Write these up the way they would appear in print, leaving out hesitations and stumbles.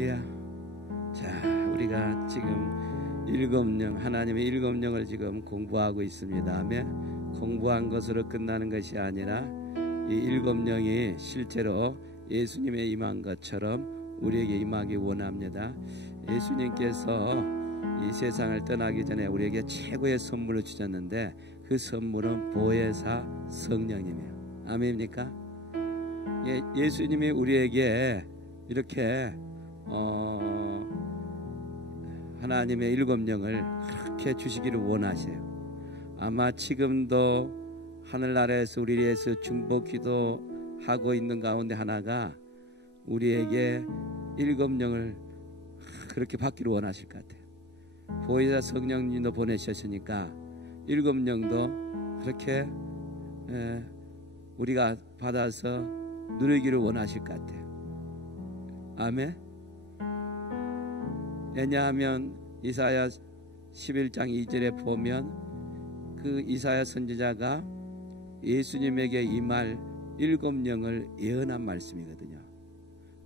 할렐루야. 자, 우리가 지금 하나님의 일곱 영을 지금 공부하고 있습니다. 아멘. 공부한 것으로 끝나는 것이 아니라 이 일곱 영이 실제로 예수님의 임한 것처럼 우리에게 임하기 원합니다. 예수님께서 이 세상을 떠나기 전에 우리에게 최고의 선물을 주셨는데 그 선물은 보혜사 성령님이에요. 아멘입니까? 예수님이 우리에게 이렇게 하나님의 일곱 영을 그렇게 주시기를 원하세요. 아마 지금도 하늘나라에서 우리를 위해서 중보 기도하고 있는 가운데 하나가 우리에게 일곱 영을 그렇게 받기를 원하실 것 같아요. 보혜사 성령님도 보내셨으니까 일곱 영도 그렇게 우리가 받아서 누리기를 원하실 것 같아요. 아멘. 왜냐하면 이사야 11장 2절에 보면 그 이사야 선지자가 예수님에게 임할 일곱 영을 예언한 말씀이거든요.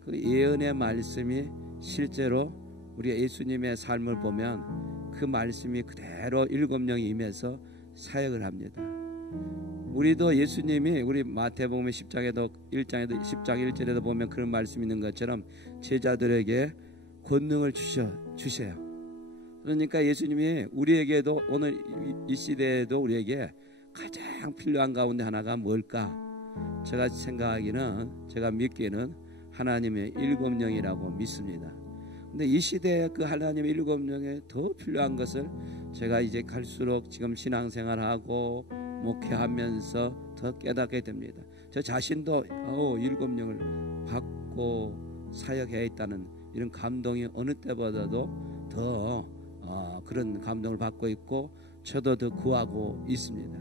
그 예언의 말씀이 실제로 우리가 예수님의 삶을 보면 그 말씀이 그대로 일곱 영이 임해서 사역을 합니다. 우리도 예수님이 우리 마태복음 10장에도 1장에도 10장 1절에도 보면 그런 말씀이 있는 것처럼 제자들에게 권능을 주세요. 그러니까 예수님이 우리에게도 오늘 이 시대에도 우리에게 가장 필요한 가운데 하나가 뭘까? 제가 생각하기는, 제가 믿기는 하나님의 일곱 영이라고 믿습니다. 근데 이 시대에 그 하나님의 일곱 영에 더 필요한 것을 제가 이제 갈수록 지금 신앙생활하고 목회하면서 더 깨닫게 됩니다. 저 자신도 일곱 영을 받고 사역해야 있다는 이런 감동이 어느 때보다도 더 그런 감동을 받고 있고 저도 더 구하고 있습니다.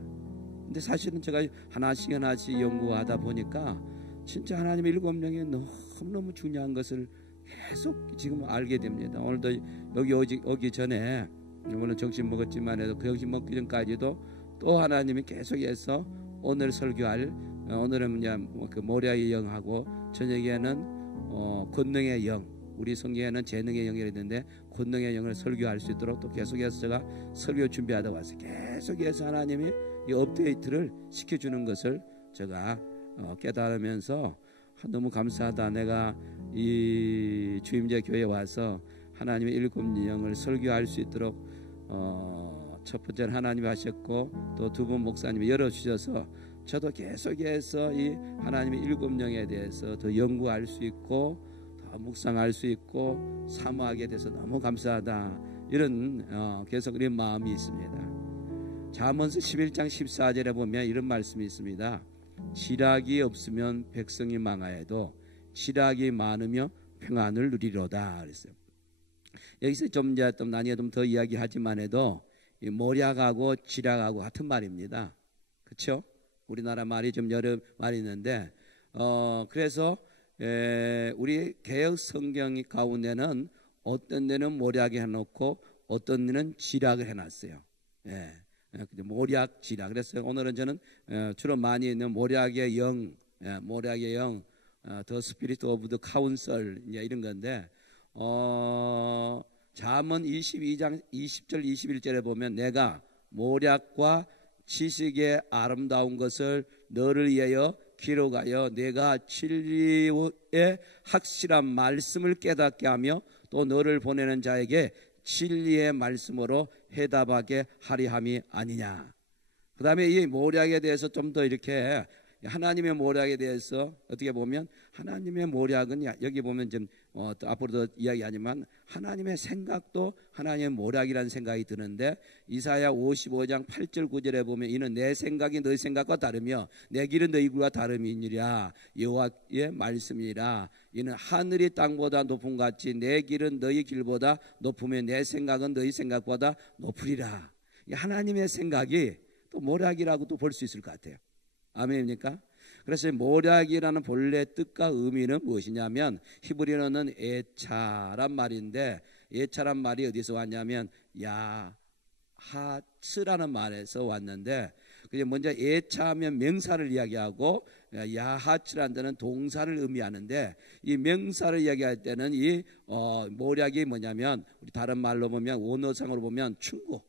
근데 사실은 제가 하나씩 연구하다 보니까 진짜 하나님의 일곱 영이 너무너무 중요한 것을 계속 지금 알게 됩니다. 오늘도 여기 오기 전에 물론 점심 먹었지만 해도 그 점심 먹기 전까지도 또 하나님이 계속해서 오늘 설교할 오늘은 그 모략의 영하고 저녁에는 권능의 영, 우리 성경에는 재능의 영이라 했는데 권능의 영을 설교할 수 있도록 또 계속해서 제가 설교 준비하다 왔어요. 계속해서 하나님이 이 업데이트를 시켜주는 것을 제가 깨달으면서 너무 감사하다. 내가 이 주임제 교회에 와서 하나님의 일곱 영을 설교할 수 있도록 첫 번째는 하나님이 하셨고 또 두 분 목사님이 열어주셔서 저도 계속해서 이 하나님의 일곱 영에 대해서 더 연구할 수 있고 더 묵상할 수 있고 사모하게 돼서 너무 감사하다. 이런 계속 이런 마음이 있습니다. 잠언서 11장 14절에 보면 이런 말씀이 있습니다. 지략이 없으면 백성이 망하여도 지략이 많으며 평안을 누리로다 그랬어요. 여기서 좀 나뉘어 좀 더 이야기하지만 해도 이 모략하고 지략하고 같은 말입니다. 그렇죠? 우리나라 말이 좀 여러 말이 있는데 그래서 우리 개역 성경 가운데는 어떤 데는 모략에 해놓고 어떤 데는 지략을 해놨어요. 모략, 지략. 그래서 오늘은 저는 주로 많이 있는 모략의 영, 모략의 영, The Spirit of the Counsel 이런 건데 잠언 22장 20절 21절에 보면 내가 모략과 지식의 아름다운 것을 너를 위하여 기록하여 내가 진리의 확실한 말씀을 깨닫게 하며 또 너를 보내는 자에게 진리의 말씀으로 해답하게 하리 함이 아니냐. 그 다음에 이 모략에 대해서 좀 더 이렇게 하나님의 모략에 대해서 어떻게 보면 하나님의 모략은 여기 보면 좀 앞으로도 이야기하지만 하나님의 생각도 하나님의 모략이라는 생각이 드는데 이사야 55장 8절 9절에 보면 이는 내 생각이 너희 생각과 다르며 내 길은 너희 길과 다름이니라 여호와의 말씀이라 이는 하늘이 땅보다 높음 같이 내 길은 너희 길보다 높으며 내 생각은 너희 생각보다 높으리라. 하나님의 생각이 또 모략이라고도 볼 수 있을 것 같아요. 아멘입니까? 그래서 모략이라는 본래 뜻과 의미는 무엇이냐면 히브리어는 애차란 말인데 애차란 말이 어디서 왔냐면 야하츠라는 말에서 왔는데 먼저 애차하면 명사를 이야기하고 야하츠라는 데는 동사를 의미하는데 이 명사를 이야기할 때는 이 모략이 뭐냐면 우리 다른 말로 보면 원어상으로 보면 충고.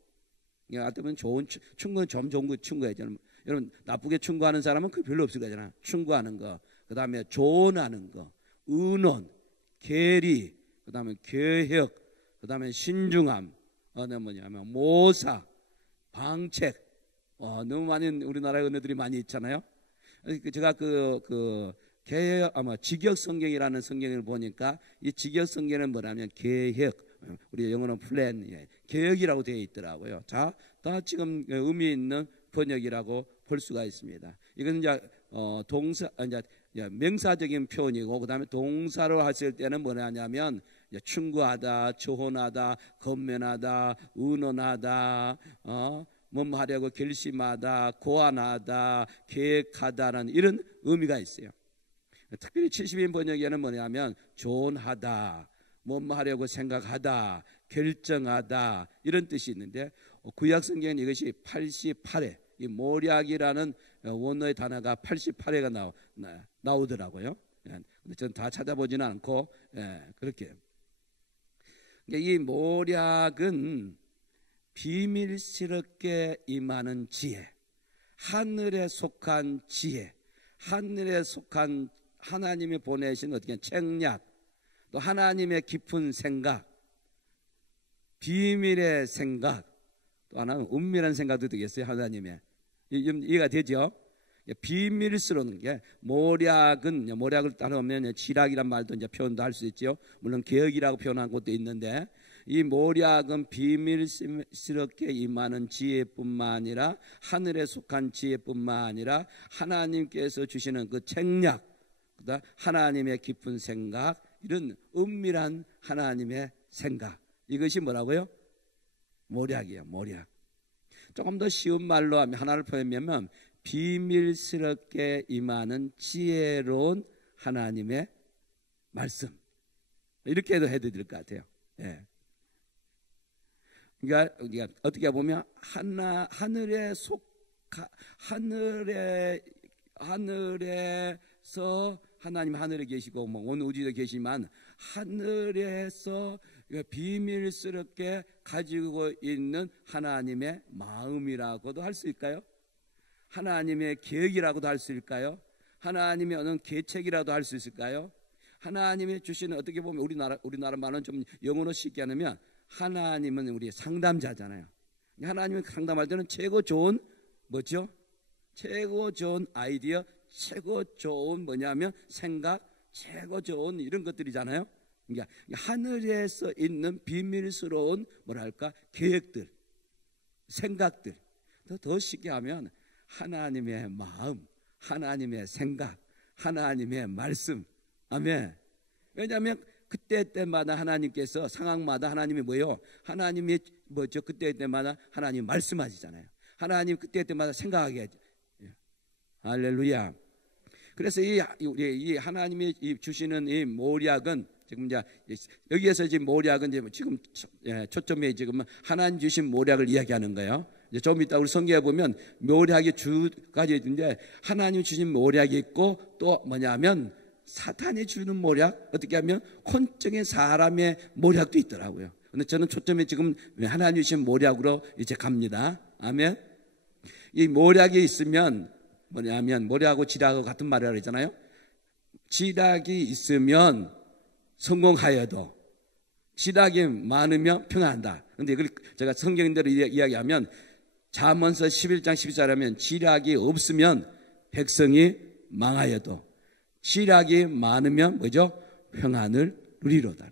어쩌면 좋은 충고는 좀 좋은 거 충고해야죠. 여러분 나쁘게 충고하는 사람은 그 별로 없을 거잖아. 충고하는 거, 그 다음에 조언하는 거, 의논, 계리, 그 다음에 교역, 그 다음에 신중함, 뭐냐면 모사, 방책. 너무 많이 우리나라의 은혜들이 많이 있잖아요. 제가 아마 직역 성경이라는 성경을 보니까 이 직역 성경은 뭐냐면 계획, 우리 영어는 플랜, 계획이라고 되어 있더라고요. 자, 다 지금 의미 있는 번역이라고 볼 수가 있습니다. 이건 이제 동사, 이제 명사적인 표현이고, 그 다음에 동사로 했을 때는 뭐냐면 충고하다, 조언하다, 건면하다, 의논하다, 뭐 하려고 결심하다, 고안하다, 계획하다라는 이런 의미가 있어요. 특별히 70인 번역에는 뭐냐면 조언하다, 뭐 하려고 생각하다, 결정하다 이런 뜻이 있는데 구약 성경은 이것이 88회, 이 모략이라는 원어의 단어가 88회가 나오더라고요. 근데 저는 다 찾아보지는 않고 그렇게. 이 모략은 비밀스럽게 임하는 지혜, 하늘에 속한 지혜, 하늘에 속한 하나님이 보내신 어떻게 책략, 또 하나님의 깊은 생각, 비밀의 생각, 또 하나는 은밀한 생각도 되겠어요. 하나님의 이해가 되죠? 비밀스러운 게 모략을 따르면 지략이란 말도 이제 표현도 할 수 있죠. 물론 개혁이라고 표현한 것도 있는데 이 모략은 비밀스럽게 임하는 지혜뿐만 아니라 하늘에 속한 지혜뿐만 아니라 하나님께서 주시는 그 책략, 그다음 하나님의 깊은 생각, 이런 은밀한 하나님의 생각, 이것이 뭐라고요? 모략이에요. 모략. 조금 더 쉬운 말로 하나를 표현하면 비밀스럽게 임하는 지혜로운 하나님의 말씀, 이렇게 해도 해도 될 것 같아요. 예. 그러니까 우리가 어떻게 보면 하늘에서 하나님 하늘에 계시고 뭐 온 우주에 계시지만 하늘에서 비밀스럽게 가지고 있는 하나님의 마음이라고도 할 수 있을까요? 하나님의 계획이라고도 할 수 있을까요? 하나님의 어느 계책이라도 할 수 있을까요? 하나님이 주시는, 어떻게 보면 우리나라 말은 좀 영어로 쉽게 하면 하나님은 우리 상담자잖아요. 하나님이 상담할 때는 최고 좋은 뭐죠? 최고 좋은 아이디어, 최고 좋은 뭐냐면 생각, 최고 좋은 이런 것들이잖아요. 그러니까 하늘에서 있는 비밀스러운 뭐랄까 계획들, 생각들, 더 쉽게 하면 하나님의 마음, 하나님의 생각, 하나님의 말씀. 아멘. 왜냐하면 그때마다 하나님께서 상황마다 하나님이 뭐요? 하나님이 뭐죠? 그때마다 하나님 말씀하시잖아요. 하나님 그때마다 생각하게 하죠. 할렐루야. 그래서 이 하나님이 주시는 이 모략은 지금 이제 여기에서 지금 모략은 지금 초점이 지금 하나님 주신 모략을 이야기하는 거예요. 이제 좀 이따 우리 성경에 보면 모략이 두 가지 있는데 하나님 주신 모략이 있고 또 뭐냐면 사탄이 주는 모략, 어떻게 하면 혼적인 사람의 모략도 있더라고요. 근데 저는 초점이 지금 하나님 주신 모략으로 이제 갑니다. 아멘. 이 모략이 있으면 뭐냐면 모략하고 지략하고 같은 말이라고 그러잖아요. 지략이 있으면 성공하여도 지략이 많으면 평안한다. 근데 이걸 제가 성경대로 이야기하면 잠언서 11장 12절 하면 지략이 없으면 백성이 망하여도 지략이 많으면 뭐죠? 평안을 누리로다.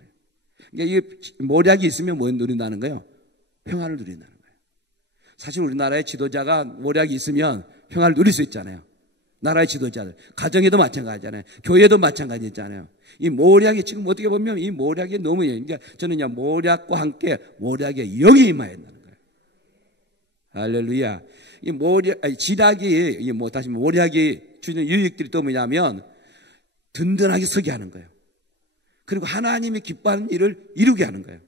그러니까 이 모략이 있으면 뭐 누린다는 거예요? 평안을 누린다는 거예요. 사실 우리나라의 지도자가 모략이 있으면 평안을 누릴 수 있잖아요. 나라의 지도자들, 가정에도 마찬가지잖아요. 교회도 마찬가지잖아요. 이 모략이 지금 어떻게 보면 이 모략이 너무, 그러니까 저는 그냥 모략과 함께 모략의 영이 임해야 된다는 거예요. 할렐루야. 이 지략이, 다시 모략이 주는 유익들이 또 뭐냐면 든든하게 서게 하는 거예요. 그리고 하나님이 기뻐하는 일을 이루게 하는 거예요.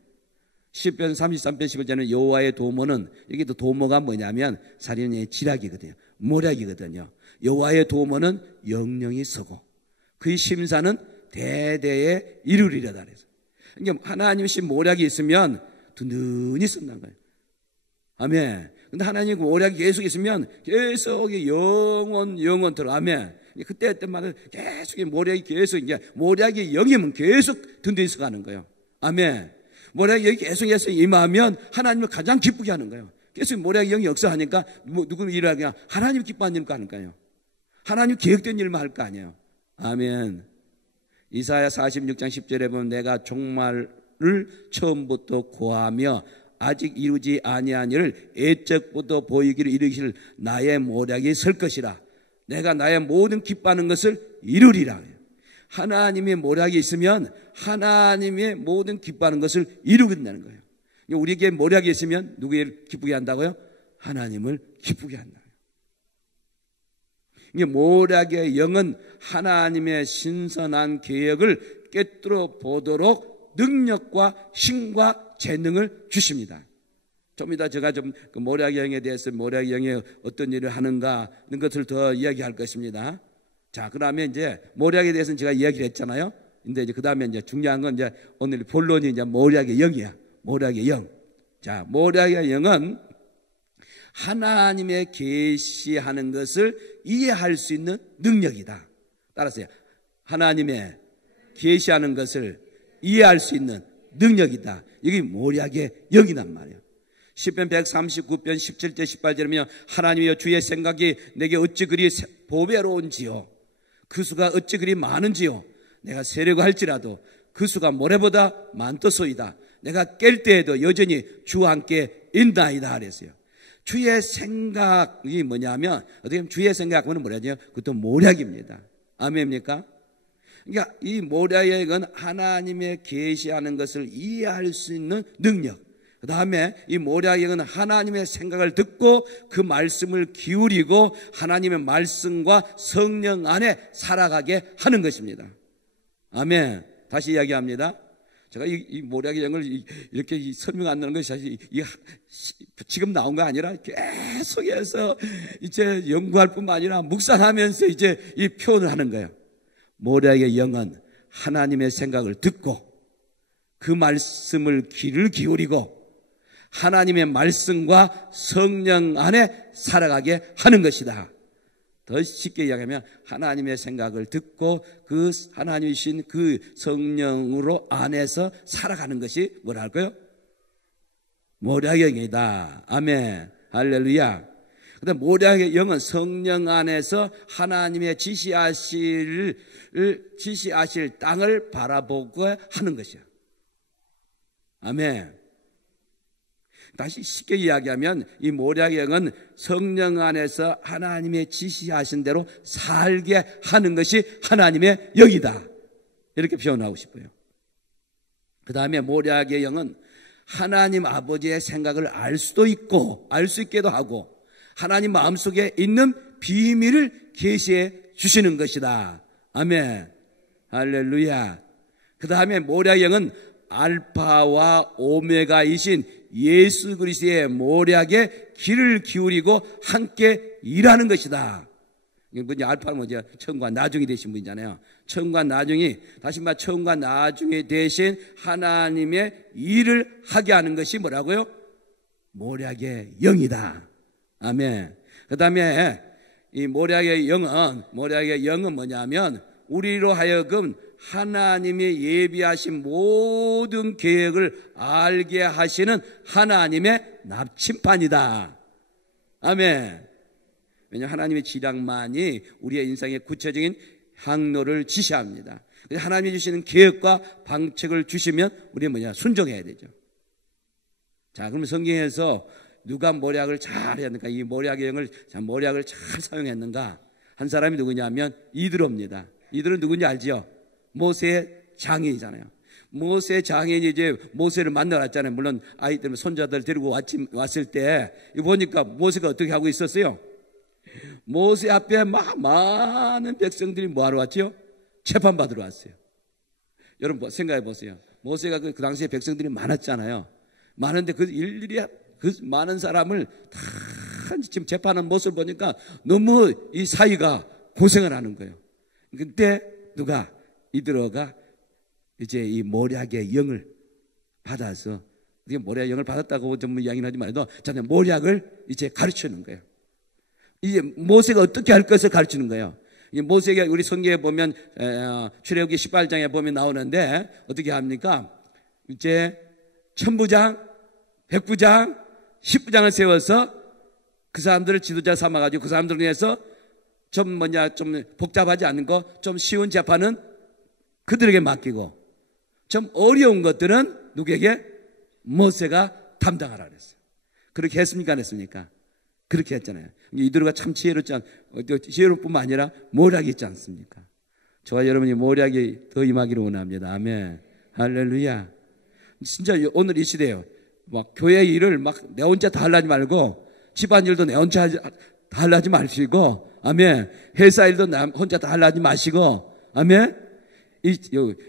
시편 33편 11절에는 여호와의 도모는, 여기도 도모가 뭐냐면 살인의 지략이거든요. 모략이거든요. 여호와의 도모는 영영이 서고 그의 심사는 대대에 이루리려다 그래서. 그러니까 하나님이신 모략이 있으면 든든히 쓴다는 거예요. 아멘. 근데 하나님 모략이 계속 있으면 계속 영원토록. 아멘. 그때 때마다 계속 모략이 계속 이제 모략이 영이면 계속 든든히 써가는 거예요. 아멘. 모략이 영이 계속해서 임하면 하나님을 가장 기쁘게 하는 거예요. 계속 모략이 영이 역사하니까 누구는 일을 하냐? 하나님 기뻐하는 일을 하는 거예요. 하나님 계획된 일만 할 거 아니에요. 아멘. 이사야 46장 10절에 보면 내가 종말을 처음부터 고하며 아직 이루지 아니한 일을 애적부터 보이기를 이르기를 나의 모략이 설 것이라. 내가 나의 모든 기뻐하는 것을 이루리라. 하나님의 모략이 있으면 하나님의 모든 기뻐하는 것을 이루게 된다는 거예요. 우리에게 모략이 있으면 누구를 기쁘게 한다고요? 하나님을 기쁘게 한다. 모략의 영은 하나님의 신선한 계획을 꿰뚫어 보도록 능력과 힘과 재능을 주십니다. 좀 이따 제가 좀 그 모략의 영에 대해서 모략의 영이 어떤 일을 하는가 이런 것을 더 이야기할 것입니다. 자, 그다음에 이제 모략에 대해서는 제가 이야기를 했잖아요. 근데 이제 그다음에 이제 중요한 건 이제 오늘 본론이 이제 모략의 영이야. 모략의 영. 자, 모략의 영은 하나님의 계시하는 것을 이해할 수 있는 능력이다. 따라서요. 하나님의 계시하는 것을 이해할 수 있는 능력이다. 이게 모략의 영이란 말이에요. 시편 139편 17절 18절이면 하나님이여 주의 생각이 내게 어찌 그리 보배로운지요. 그 수가 어찌 그리 많은지요. 내가 세려고 할지라도 그 수가 모래보다 많도소이다. 내가 깰 때에도 여전히 주와 함께 있나이다 그랬어요. 주의 생각이 뭐냐면 어떻게 보면 주의 생각은 뭐냐면 그것도 모략입니다. 아멘입니까? 그러니까 이 모략의 건 하나님의 계시하는 것을 이해할 수 있는 능력. 그 다음에 이 모략의 건 하나님의 생각을 듣고 그 말씀을 기울이고 하나님의 말씀과 성령 안에 살아가게 하는 것입니다. 아멘. 다시 이야기합니다. 제가 이 모략의 영을 이렇게 설명 안 하는 것이 사실 지금 나온 거 아니라 계속해서 이제 연구할 뿐만 아니라 묵상하면서 이제 이 표현을 하는 거예요. 모략의 영은 하나님의 생각을 듣고 그 말씀을 귀를 기울이고 하나님의 말씀과 성령 안에 살아가게 하는 것이다. 더 쉽게 이야기하면 하나님의 생각을 듣고 그 하나님이신 그 성령으로 안에서 살아가는 것이 뭐랄까요? 모략의 영이다. 아멘. 할렐루야. 그다음 모략의 영은 성령 안에서 하나님의 지시하실 땅을 바라보고 하는 것이야. 아멘. 다시 쉽게 이야기하면 이 모략의 영은 성령 안에서 하나님의 지시하신 대로 살게 하는 것이 하나님의 영이다. 이렇게 표현하고 싶어요. 그 다음에 모략의 영은 하나님 아버지의 생각을 알 수도 있고 알 수 있게도 하고 하나님 마음속에 있는 비밀을 계시해 주시는 것이다. 아멘. 할렐루야. 그 다음에 모략의 영은 알파와 오메가이신 예수 그리스도의 모략에 귀를 기울이고 함께 일하는 것이다. 이게 알파는 뭐죠? 처음과 나중이 되신 분이잖아요. 처음과 나중이, 다시 말해 처음과 나중이 되신 하나님의 일을 하게 하는 것이 뭐라고요? 모략의 영이다. 아멘. 그 다음에 이 모략의 영은 뭐냐면 우리로 하여금 하나님이 예비하신 모든 계획을 알게 하시는 하나님의 납치판이다. 아멘. 왜냐하면 하나님의 지략만이 우리의 인생의 구체적인 항로를 지시합니다. 하나님이 주시는 계획과 방책을 주시면 우리는 순종해야 되죠. 자, 그러면 성경에서 누가 모략을 잘 했는가? 이 모략의 영을 모략을 잘 사용했는가? 한 사람이 누구냐면 이드로입니다. 이드로 누군지 알지요? 모세의 장인이잖아요. 모세 장인이 이제 모세를 만나러 왔잖아요. 물론 아이들, 손자들 데리고 왔을 때 보니까 모세가 어떻게 하고 있었어요? 모세 앞에 많은 백성들이 뭐하러 왔죠? 재판받으러 왔어요. 여러분 생각해 보세요. 모세가 그 당시에 백성들이 많았잖아요. 많은데 그 일일이 그 많은 사람을 다 지금 재판하는 모습을 보니까 너무 이 사위가 고생을 하는 거예요. 근데 누가 이드로가 이제 이 모략의 영을 받아서, 이게 모략의 영을 받았다고 좀 이야기는 하지 말아도 자네 모략을 이제 가르치는 거예요. 이제 모세가 어떻게 할 것을 가르치는 거예요. 모세가 우리 성경에 보면 출애굽기 18장에 보면 나오는데 어떻게 합니까? 이제 천부장, 백부장, 십부장을 세워서 그 사람들을 지도자 삼아가지고 그 사람들을 위해서 좀 복잡하지 않은 거, 좀 쉬운 재판은 그들에게 맡기고 좀 어려운 것들은 누구에게? 모세가 담당하라 그랬어요. 그렇게 했습니까? 안 했습니까? 그렇게 했잖아요. 이드로가 참 지혜로울 뿐만 아니라 모략이 있지 않습니까? 저와 여러분이 모략이 더 임하기를 원합니다. 아멘. 할렐루야. 진짜 오늘 이 시대에요. 막 교회 일을 막 내 혼자 다 하려지 말고, 집안일도 내 혼자 다 하려지 마시고, 아멘. 회사 일도 나 혼자 다 하려지 마시고, 아멘.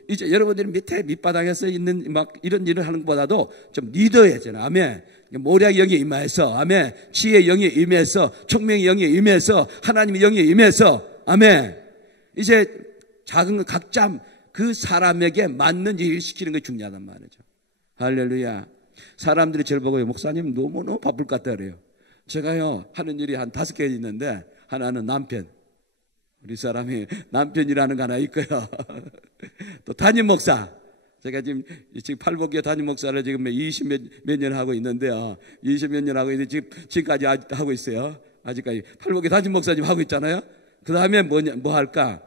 이제 여러분들이 밑바닥에서 있는 막 이런 일을 하는 것보다도 좀 리더해야 되잖아요. 아멘. 모략의 영이 임해서, 아멘. 지혜의 영이 임해서, 총명의 영이 임해서, 하나님의 영이 임해서, 아멘. 이제 작은 각자 그 사람에게 맞는 일을 시키는 게 중요하단 말이죠. 할렐루야. 사람들이 저를 보고 목사님 너무너무 바쁠 것 같다 그래요. 제가요 하는 일이 한 5개 있는데, 하나는 남편, 우리 사람이 남편이라는 거 하나 있고요. 또 담임 목사, 제가 지금 팔복교 담임 목사를 지금 20몇 년 하고 있는데요. 20몇 년 하고 있는데 지금까지 하고 있어요. 아직까지 팔복교 담임 목사 지금 하고 있잖아요. 그 다음에 뭐 할까?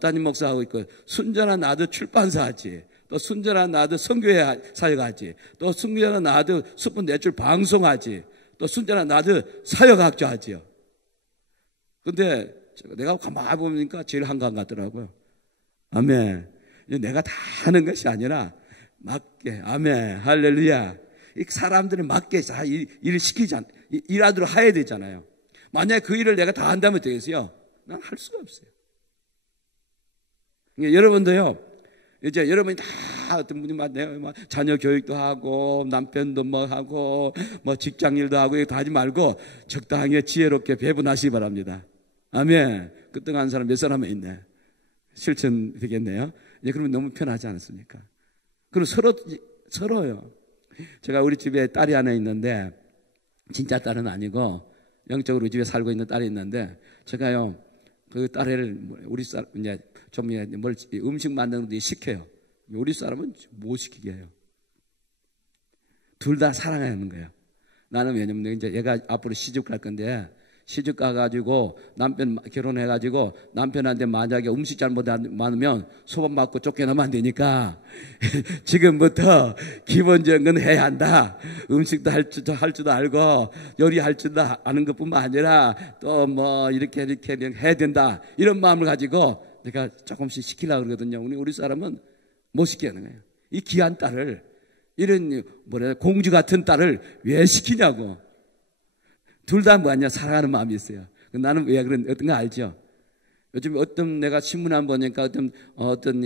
담임 목사 하고 있고, 순전한 아들 출판사 하지. 또 순전한 아들 선교회 사역하지. 또 순전한 아들 스푼 내출 방송하지. 또 순전한 아들 사역학자 하지요. 근데 내가 가만히 보니까 제일 한가한 것 같더라고요. 아멘. 내가 다 하는 것이 아니라 맞게, 아멘, 할렐루야. 사람들이 맞게 일을 일하도록 해야 되잖아요. 만약에 그 일을 내가 다 한다면 되겠어요? 난 할 수가 없어요. 여러분도요, 이제 여러분이 다 어떤 분이 자녀 교육도 하고 남편도 하고 직장일도 하고 다 하지 말고 적당히 지혜롭게 배분하시기 바랍니다. 아멘. 끄떡한 사람 몇 사람은 있네. 실천되겠네요. 이제 그러면 너무 편하지 않습니까? 그럼 서로요. 제가 우리 집에 딸이 하나 있는데, 진짜 딸은 아니고 영적으로 집에 살고 있는 딸이 있는데, 제가요 그 딸을 우리 사람 이제 좀 음식 만드는 데 시켜요. 우리 사람은 못 시키게 해요. 둘 다 사랑하는 거예요. 나는 왜냐면 이제 얘가 앞으로 시집 갈 건데, 시집 가가지고 남편 결혼해가지고 남편한테 만약에 음식 잘못 많으면 소문 맞고 쫓겨나면 안 되니까 지금부터 기본적인 건 해야 한다. 음식도 할 줄도 알고 요리할 줄도 아는 것뿐만 아니라 또 이렇게 해야 된다. 이런 마음을 가지고 내가 조금씩 시키려고 그러거든요. 우리 사람은 못 시키는 거예요. 이 귀한 딸을, 이런 공주 같은 딸을 왜 시키냐고. 둘 다 사랑하는 마음이 있어요. 나는 왜 어떤 거 알죠? 요즘 내가 신문 한 번 보니까 어떤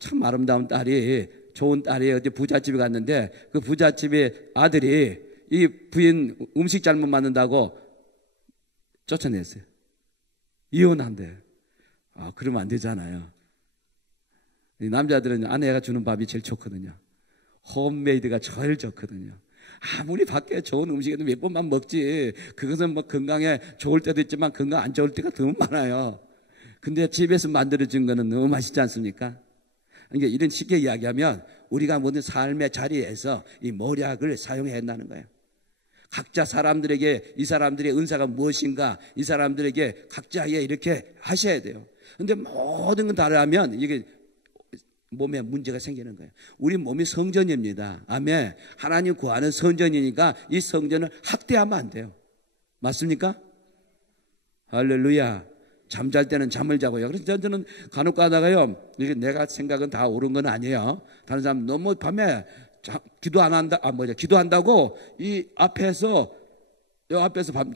참 아름다운 딸이, 좋은 딸이 어디 부잣집에 갔는데, 그 부잣집의 아들이 이 부인 음식 잘못 만든다고 쫓아냈어요. 이혼한대. 그러면 안 되잖아요. 이 남자들은 아내가 주는 밥이 제일 좋거든요. 홈메이드가 제일 좋거든요. 아무리 밖에 좋은 음식에도 몇 번만 먹지, 그것은 건강에 좋을 때도 있지만 건강 안 좋을 때가 너무 많아요. 근데 집에서 만들어진 거는 너무 맛있지 않습니까? 그러니까 이런 쉽게 이야기하면 우리가 모든 삶의 자리에서 이 모략을 사용해야 한다는 거예요. 각자 사람들에게 이 사람들의 은사가 무엇인가, 이 사람들에게 각자에 이렇게 하셔야 돼요. 근데 모든 건 다르면 이게 몸에 문제가 생기는 거예요. 우리 몸이 성전입니다. 아멘. 하나님 구하는 성전이니까 이 성전을 학대하면 안 돼요. 맞습니까? 할렐루야. 잠잘 때는 잠을 자고요. 그래서 저는 간혹 가다가요, 이게 내가 생각은 다 옳은 건 아니에요. 다른 사람 너무 밤에 기도 안 한다, 기도한다고 이 앞에서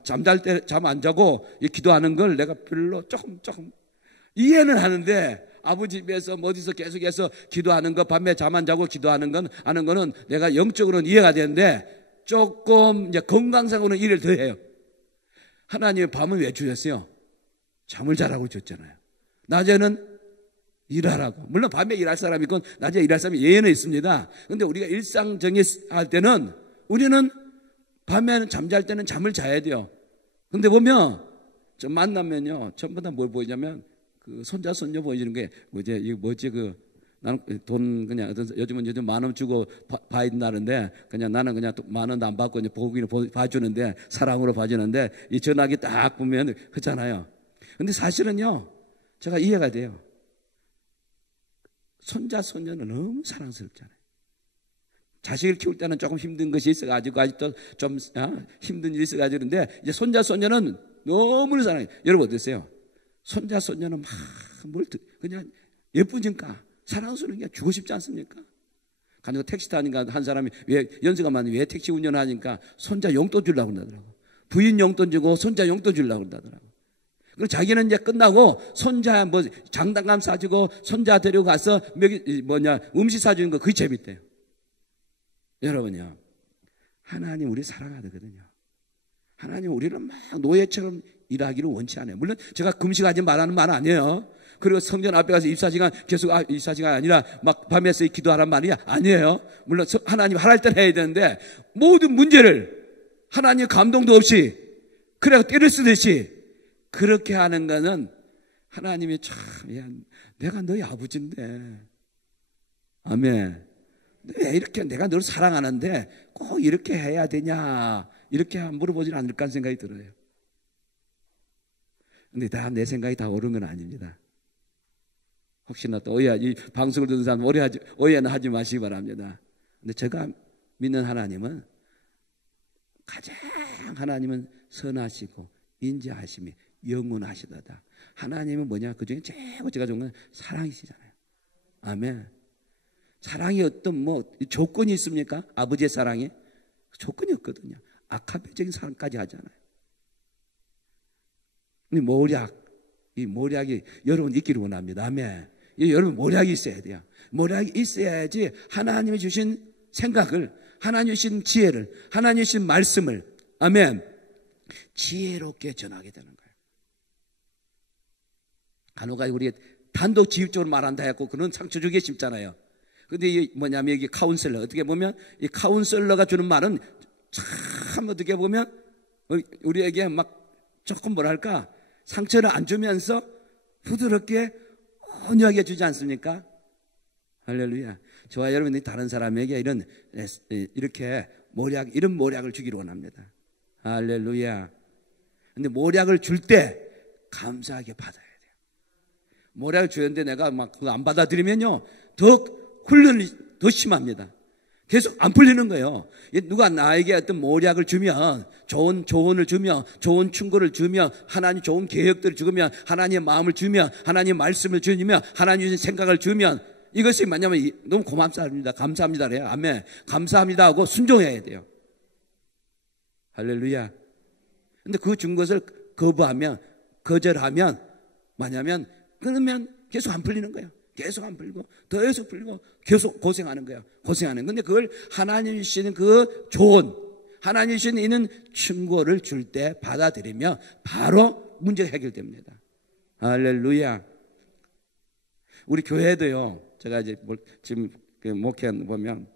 잠잘 때 잠 안 자고 이 기도하는 걸 내가 별로 조금 이해는 하는데, 아버지 집에서 어디서 계속해서 기도하는 거, 밤에 잠 안 자고 기도하는 건, 하는 거는 내가 영적으로는 이해가 되는데, 조금 이제 건강상으로는 일을 더 해요. 하나님의 밤은 왜 주셨어요? 잠을 자라고 줬잖아요. 낮에는 일하라고. 물론 밤에 일할 사람이 있고 낮에 일할 사람이 예외는 있습니다. 그런데 우리가 일상적인 할 때는 우리는 밤에는 잠잘 때는 잠을 자야 돼요. 근데 보면 좀 만나면요 전부 다 뭘 보이냐면 그 손자 손녀 보여주는 게 나는 돈 그냥 요즘 10,000원 주고 봐야 된다는데 그냥 나는 그냥 10,000원도 안 받고 이제 보기는 봐주는데 사랑으로 봐주는데 이 전화기 딱 보면 그렇잖아요. 근데 사실은요 제가 이해가 돼요. 손자 손녀는 너무 사랑스럽잖아요. 자식을 키울 때는 조금 힘든 것이 있어가지고 아직도 좀 힘든 일이 있어가지고 그런데 이제 손자 손녀는 너무 사랑해요. 여러분 어떠세요? 손자 손녀는 막 그냥 예쁘니까 사랑스러운 게 주고 싶지 않습니까? 가지고 택시 타니까 한 사람이 왜 연세가 많으면 왜 택시 운전하니까 손자 용돈 주려고 그러더라고. 부인 용돈 주고 손자 용돈 주려고 그러더라고. 그리고 자기는 이제 끝나고 손자 장난감 사주고 손자 데리고 가서 음식 사주는 거 그게 재밌대요. 여러분요, 하나님 우리 사랑하거든요. 하나님 우리를 막 노예처럼 일하기를 원치 않아요. 물론 제가 금식하지 말라는 말 아니에요. 그리고 성전 앞에 가서 24시간 계속 24시간 아니라 막 밤에서 기도하란 말이 아니에요. 물론 하나님 하랄 때 해야 되는데 모든 문제를 하나님 감동도 없이 그래 때를 쓰듯이 그렇게 하는 거는 하나님이 참 내가 너희 아버지인데 아멘. 왜 이렇게 내가 너를 사랑하는데 꼭 이렇게 해야 되냐 이렇게 물어보질 않을까 하는 생각이 들어요. 근데 다 내 생각이 다 옳은 건 아닙니다. 혹시나 또 이 방송을 듣는 사람 오해는 하지 마시기 바랍니다. 근데 제가 믿는 하나님은 가장 하나님은 선하시고 인자하심이 영원하시다다. 하나님은 뭐냐? 그 중에 최고 제가 좋은 건 사랑이시잖아요. 아멘. 사랑이 어떤 조건이 있습니까? 아버지의 사랑이 조건이 없거든요. 아카페적인 사랑까지 하잖아요. 이 모략이 여러분 있기를 원합니다. 아멘. 여러분 모략이 있어야 돼요. 모략이 있어야지 하나님이 주신 생각을, 하나님이 주신 지혜를, 하나님이 주신 말씀을, 아멘, 지혜롭게 전하게 되는 거예요. 간혹 우리 단독지휘적으로 말한다 했고 그런 상처 주기 쉽잖아요. 근데 이게 뭐냐면 이게 카운셀러, 어떻게 보면 이 카운셀러가 주는 말은 참 어떻게 보면 우리에게 막 조금 뭐랄까 상처를 안 주면서 부드럽게 온유하게 주지 않습니까? 할렐루야. 저와 여러분이 다른 사람에게 이렇게 이런 모략을 주기를 원합니다. 할렐루야. 근데 모략을 줄 때 감사하게 받아야 돼요. 모략을 주는데 내가 막 안 받아들이면요 훈련이 더 심합니다. 계속 안 풀리는 거예요. 누가 나에게 어떤 모략을 주면, 좋은 조언을 주면, 좋은 충고를 주면, 하나님 좋은 계획들을 주면, 하나님의 마음을 주면, 하나님의 말씀을 주면, 하나님의 생각을 주면, 이것이 뭐냐면 너무 고맙습니다. 감사합니다. 그래요. 아멘. 감사합니다 하고 순종해야 돼요. 할렐루야. 근데 그 준 것을 거절하면 뭐냐면 그러면 계속 안 풀리는 거예요. 계속 안 풀리고 계속 풀리고 계속 고생하는 거예요. 고생하는. 근데 그걸 하나님이 주시는 그 조언, 하나님이 주시는 이는 충고를 줄 때 받아들이면 바로 문제가 해결됩니다. 할렐루야. 우리 교회도요. 제가 이제 지금 목회 보면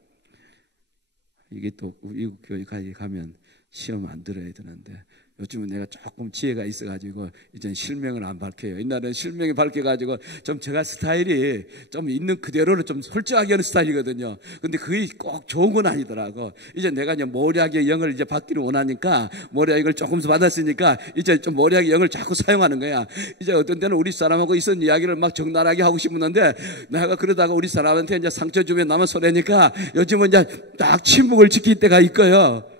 이게 또 미국 교회까지 가면 시험 안 들어야 되는데 요즘은 내가 조금 지혜가 있어가지고 이제는 실명을 안 밝혀요. 옛날에는 실명이 밝혀가지고 좀 제가 스타일이 좀 있는 그대로는 좀 솔직하게 하는 스타일이거든요. 근데 그게 꼭 좋은 건 아니더라고. 이제 내가 이제 모략의 영을 이제 받기를 원하니까 모략의 영을 조금씩 받았으니까 이제 좀 모략의 영을 자꾸 사용하는 거야. 이제 어떤 때는 우리 사람하고 있었던 이야기를 막 적나라하게 하고 싶었는데 내가 그러다가 우리 사람한테 이제 상처 주면 나만 손해니까 요즘은 이제 딱 침묵을 지킬 때가 있고요.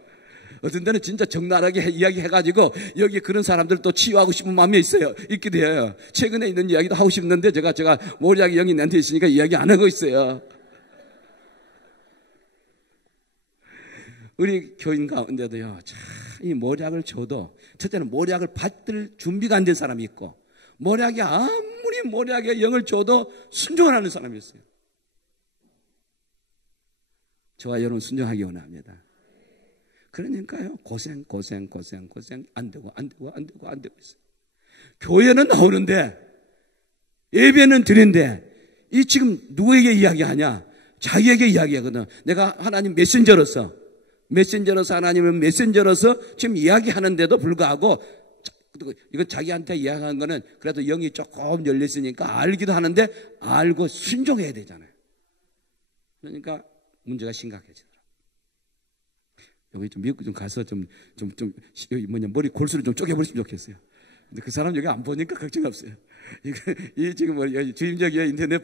어떤 때는 진짜 적나라하게 이야기해가지고 여기 그런 사람들 또 치유하고 싶은 마음이 있기도 해요. 최근에 있는 이야기도 하고 싶는데 제가 모략의 영이 내한테 있으니까 이야기 안 하고 있어요. 우리 교인 가운데도요, 참 이 모략을 줘도 첫째는 모략을 받을 준비가 안 된 사람이 있고 모략이 아무리 모략의 영을 줘도 순종을 하는 사람이 있어요. 저와 여러분 순종하기 원합니다. 그러니까요, 고생 안 되고 있어요. 교회는 나오는데, 예배는 드린데, 이 지금 누구에게 이야기하냐? 자기에게 이야기하거든. 내가 하나님 메신저로서 하나님은 메신저로서 지금 이야기하는데도 불구하고, 이거 자기한테 이야기하는 거는 그래도 영이 조금 열렸으니까 알기도 하는데, 알고 순종해야 되잖아요. 그러니까 문제가 심각해지더라고요. 여기 좀 미국 좀 가서 머리 골수를 좀 쪼개버리시면 좋겠어요. 근데 그 사람 여기 안 보니까 걱정 없어요. 이 지금 주임적 인터넷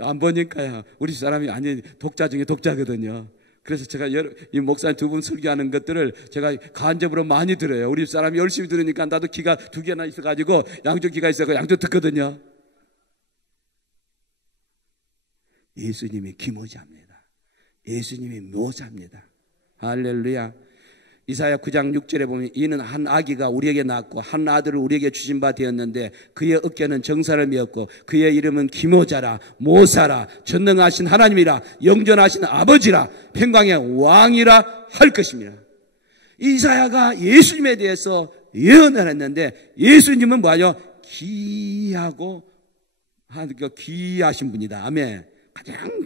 안 보니까요. 우리 사람이 아니 독자 중에 독자거든요. 그래서 제가 이 목사님 두 분 설교하는 것들을 제가 간접으로 많이 들어요. 우리 사람이 열심히 들으니까 나도 귀가 두 개나 있어가지고 양쪽 귀가 있어서 양쪽 듣거든요. 예수님이 기모자입니다. 예수님이 묘자입니다. 할렐루야. 이사야 9장 6절에 보면 이는 한 아기가 우리에게 낳았고 한 아들을 우리에게 주신 바 되었는데 그의 어깨는 정사를 메었고 그의 이름은 기모자라 모사라 전능하신 하나님이라 영전하신 아버지라 평강의 왕이라 할 것입니다. 이사야가 예수님에 대해서 예언을 했는데 예수님은 뭐하죠? 귀하신 분이다. 아멘. 가장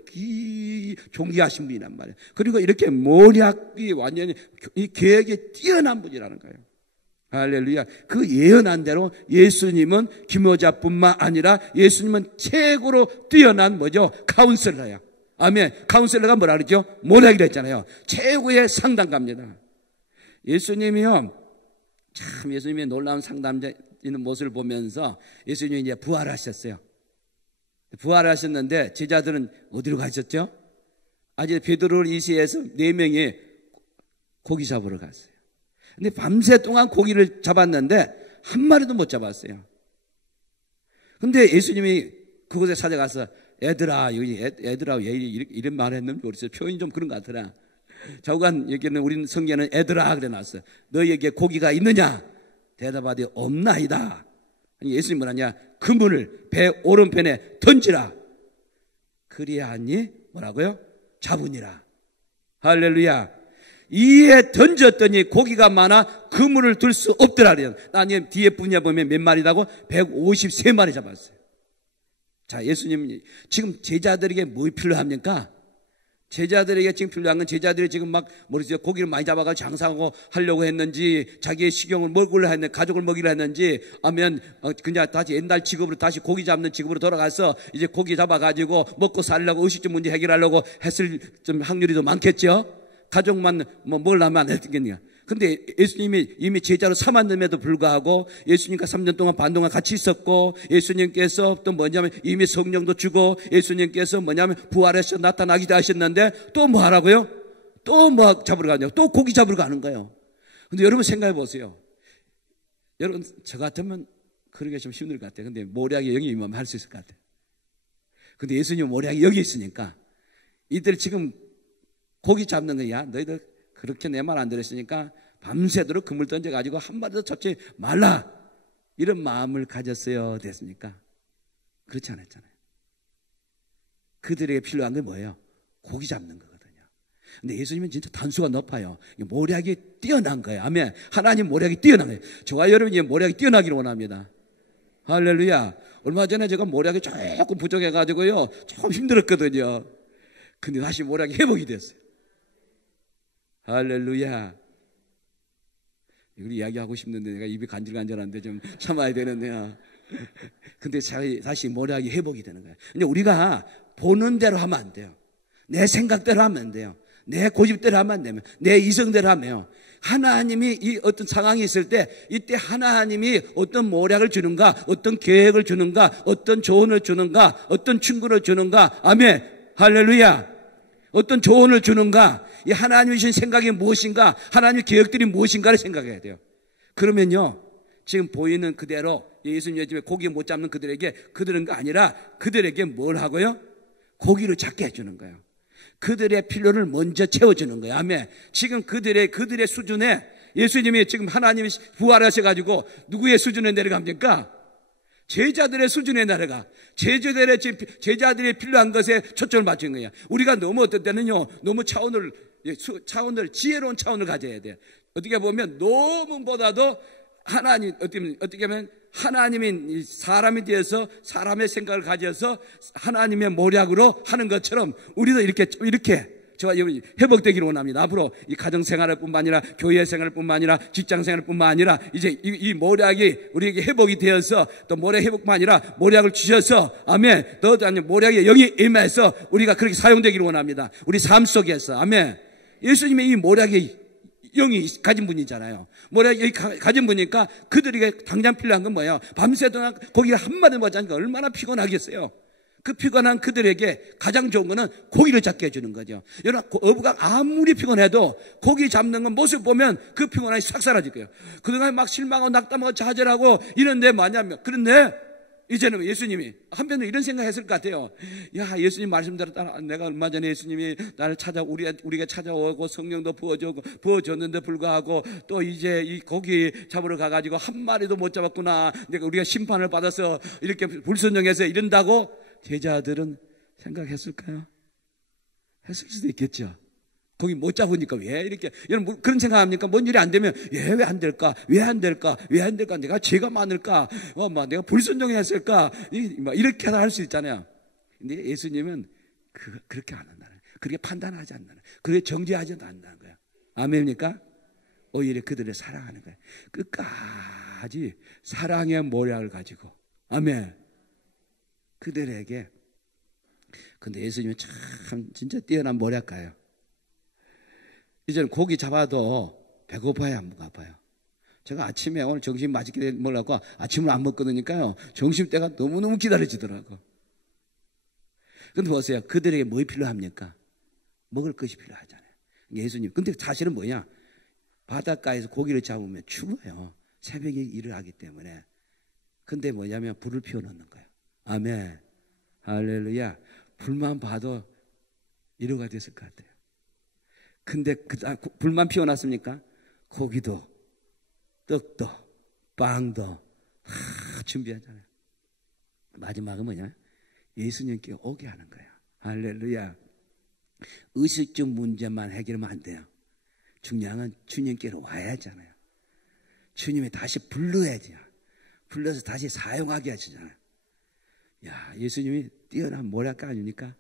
존귀하신 분이란 말이에요. 그리고 이렇게 모략이 완전히 이 계획에 뛰어난 분이라는 거예요. 할렐루야. 그 예언한 대로 예수님은 기모자뿐만 아니라 예수님은 최고로 뛰어난 뭐죠? 카운셀러야. 아멘. 카운셀러가 뭐라 그러죠? 모략이라 했잖아요. 최고의 상담가입니다. 예수님이요, 참 예수님의 놀라운 상담자 있는 모습을 보면서 예수님이 이제 부활하셨어요. 부활하셨는데 제자들은 어디로 가셨죠? 아직 베드로를 이시해서 4명이 고기 잡으러 갔어요. 근데 밤새 동안 고기를 잡았는데 한 마리도 못 잡았어요. 근데 예수님이 그곳에 찾아가서 애들아 왜 이런 말을 했는지 모르겠어요. 표현이 좀 그런 것 같더라. 좌우간 여기는 우리는 성경에는 애들아 그래 놨어요. 너희에게 고기가 있느냐? 대답하되 없나이다. 예수님 뭐라냐? 그물을 배 오른편에 던지라. 그리하니 뭐라고요? 잡으니라. 할렐루야. 이에 던졌더니 고기가 많아 그물을 들 수 없더라. 나님 뒤에 분야 보면 몇 마리라고? 153마리 잡았어요. 자, 예수님 지금 제자들에게 뭐 필요합니까? 제자들에게 지금 필요한 건 제자들이 지금 막 모르겠어요. 고기를 많이 잡아가지고 장사하고 하려고 했는지 자기의 식용을 먹으려 했는지 가족을 먹이려 했는지 아니면 그냥 다시 옛날 직업으로 다시 고기 잡는 직업으로 돌아가서 이제 고기 잡아가지고 먹고 살려고 의식주 문제 해결하려고 했을 좀 확률이 더 많겠죠. 가족만 뭐 먹으려면 안 했겠냐. 근데 예수님이 이미 제자로 삼았음에도 불구하고 예수님과 3년 동안 반 동안 같이 있었고 예수님께서 또 뭐냐면 이미 성령도 주고 예수님께서 뭐냐면 부활해서 나타나기도 하셨는데 또 뭐 하라고요? 또 뭐 잡으러 가냐고? 또 고기 잡으러 가는 거예요. 근데 여러분 생각해 보세요. 여러분 저 같으면 그러기가 좀 힘들 것 같아요. 근데 모략이 여기 임하면 할 수 있을 것 같아요. 근데 예수님 모략이 여기 있으니까 이들 지금 고기 잡는 거야. 너희들 그렇게 내 말 안 들었으니까 밤새도록 그물 던져가지고 한 마리도 잡지 말라. 이런 마음을 가졌어야 됐습니까? 그렇지 않았잖아요. 그들에게 필요한 게 뭐예요? 고기 잡는 거거든요. 근데 예수님은 진짜 단수가 높아요. 모략이 뛰어난 거예요. 아멘. 하나님 모략이 뛰어난 거예요. 저와 여러분이 모략이 뛰어나기를 원합니다. 할렐루야. 얼마 전에 제가 모략이 조금 부족해가지고요. 조금 힘들었거든요. 근데 다시 모략이 회복이 됐어요. 할렐루야. 이걸 이야기하고 싶는데 내가 입이 간질간질한데 좀 참아야 되는데요. 근데 다시 모략이 회복이 되는 거예요. 근데 우리가 보는 대로 하면 안 돼요. 내 생각대로 하면 안 돼요. 내 고집대로 하면 안 되면 내 이성대로 하면 하나님이 이 어떤 상황이 있을 때 이때 하나님이 어떤 모략을 주는가, 어떤 계획을 주는가, 어떤 조언을 주는가, 어떤 충고를 주는가. 아멘. 할렐루야. 어떤 조언을 주는가, 이 하나님이 주신 생각이 무엇인가, 하나님의 계획들이 무엇인가를 생각해야 돼요. 그러면요, 지금 보이는 그대로 예수님 요즘에 고기 못 잡는 그들은 거 아니라 그들에게 뭘 하고요? 고기를 잡게 해주는 거예요. 그들의 필요를 먼저 채워주는 거예요. 아멘. 지금 그들의 수준에 예수님이 지금 하나님이 부활하셔가지고 누구의 수준에 내려갑니까? 제자들의 수준에 내려가. 제자들의 필요한 것에 초점을 맞춘 거야. 우리가 너무 어떤 때는요, 너무 차원을 차원을, 지혜로운 차원을 가져야 돼. 어떻게 보면 노무보다도 하나님, 어떻게 보면 하나님인 사람에 대해서 사람의 생각을 가져서 하나님의 모략으로 하는 것처럼 우리도 이렇게 저와 회복되기를 원합니다. 앞으로 이 가정생활을 뿐만 아니라 교회 생활을 뿐만 아니라 직장생활을 뿐만 아니라 이제 이 모략이 우리에게 회복이 되어서 또 모략 회복뿐만 아니라 모략을 주셔서 아멘, 더 모략의 영이 임해서 우리가 그렇게 사용되기를 원합니다. 우리 삶 속에서 아멘. 예수님의 이 모략의 영이 가진 분이잖아요. 모략이 가진 분이니까 그들에게 당장 필요한 건 뭐예요? 밤새도록 고기를 한 마리 먹지 않으니까 얼마나 피곤하겠어요. 그 피곤한 그들에게 가장 좋은 거는 고기를 잡게 해주는 거죠. 여러분, 어부가 아무리 피곤해도 고기 잡는 건 모습 보면 그 피곤함이 싹 사라질 거예요. 그동안 막 실망하고 낙담하고 좌절하고 이런데 뭐냐면, 그런데 이제는 예수님이 한편으로 이런 생각했을 것 같아요. 야, 예수님 말씀대로 따라 내가 얼마 전에 예수님이 나를 우리가 찾아오고 성령도 부어줬는데 불구하고 또 이제 이 고기 잡으러 가가지고 한 마리도 못 잡았구나. 우리가 심판을 받아서 이렇게 불순종해서 이런다고 제자들은 생각했을까요? 했을 수도 있겠죠. 거기 못 잡으니까 왜 이렇게, 여러분 그런 생각합니까? 뭔 일이 안 되면 왜 안 될까? 왜 안 될까? 왜 안 될까? 내가 죄가 많을까? 내가 불순종했을까? 이렇게 할 수 있잖아요. 근데 예수님은 그렇게 안 한다는 거예요. 그렇게 판단하지 않는다는 거예요. 그렇게 정죄하지 않는다는 거예요. 아멘입니까? 오히려 그들을 사랑하는 거예요. 끝까지 사랑의 모략을 가지고 아멘. 그들에게. 근데 예수님은 참 진짜 뛰어난 모략가예요. 이제는 고기 잡아도 배고파야 안 고파요. 제가 아침에 오늘 점심 맛있게 먹으려고 아침을 안 먹거든요. 점심때가 너무너무 기다려지더라고. 근데 보세요. 그들에게 뭐 필요합니까? 먹을 것이 필요하잖아요. 예수님. 근데 사실은 뭐냐? 바닷가에서 고기를 잡으면 추워요. 새벽에 일을 하기 때문에. 근데 뭐냐면 불을 피워놓는 거예요. 아멘. 할렐루야. 불만 봐도 위로가 됐을 것 같아요. 근데 불만 피워놨습니까? 고기도 떡도 빵도 다 준비하잖아요. 마지막은 뭐냐? 예수님께 오게 하는 거예요. 할렐루야. 의식적 문제만 해결하면 안 돼요. 중요한 건 주님께로 와야 하잖아요. 주님이 다시 불러야지. 불러서 다시 사용하게 하시잖아요. 야, 예수님이 뛰어난 모략가 아닙니까?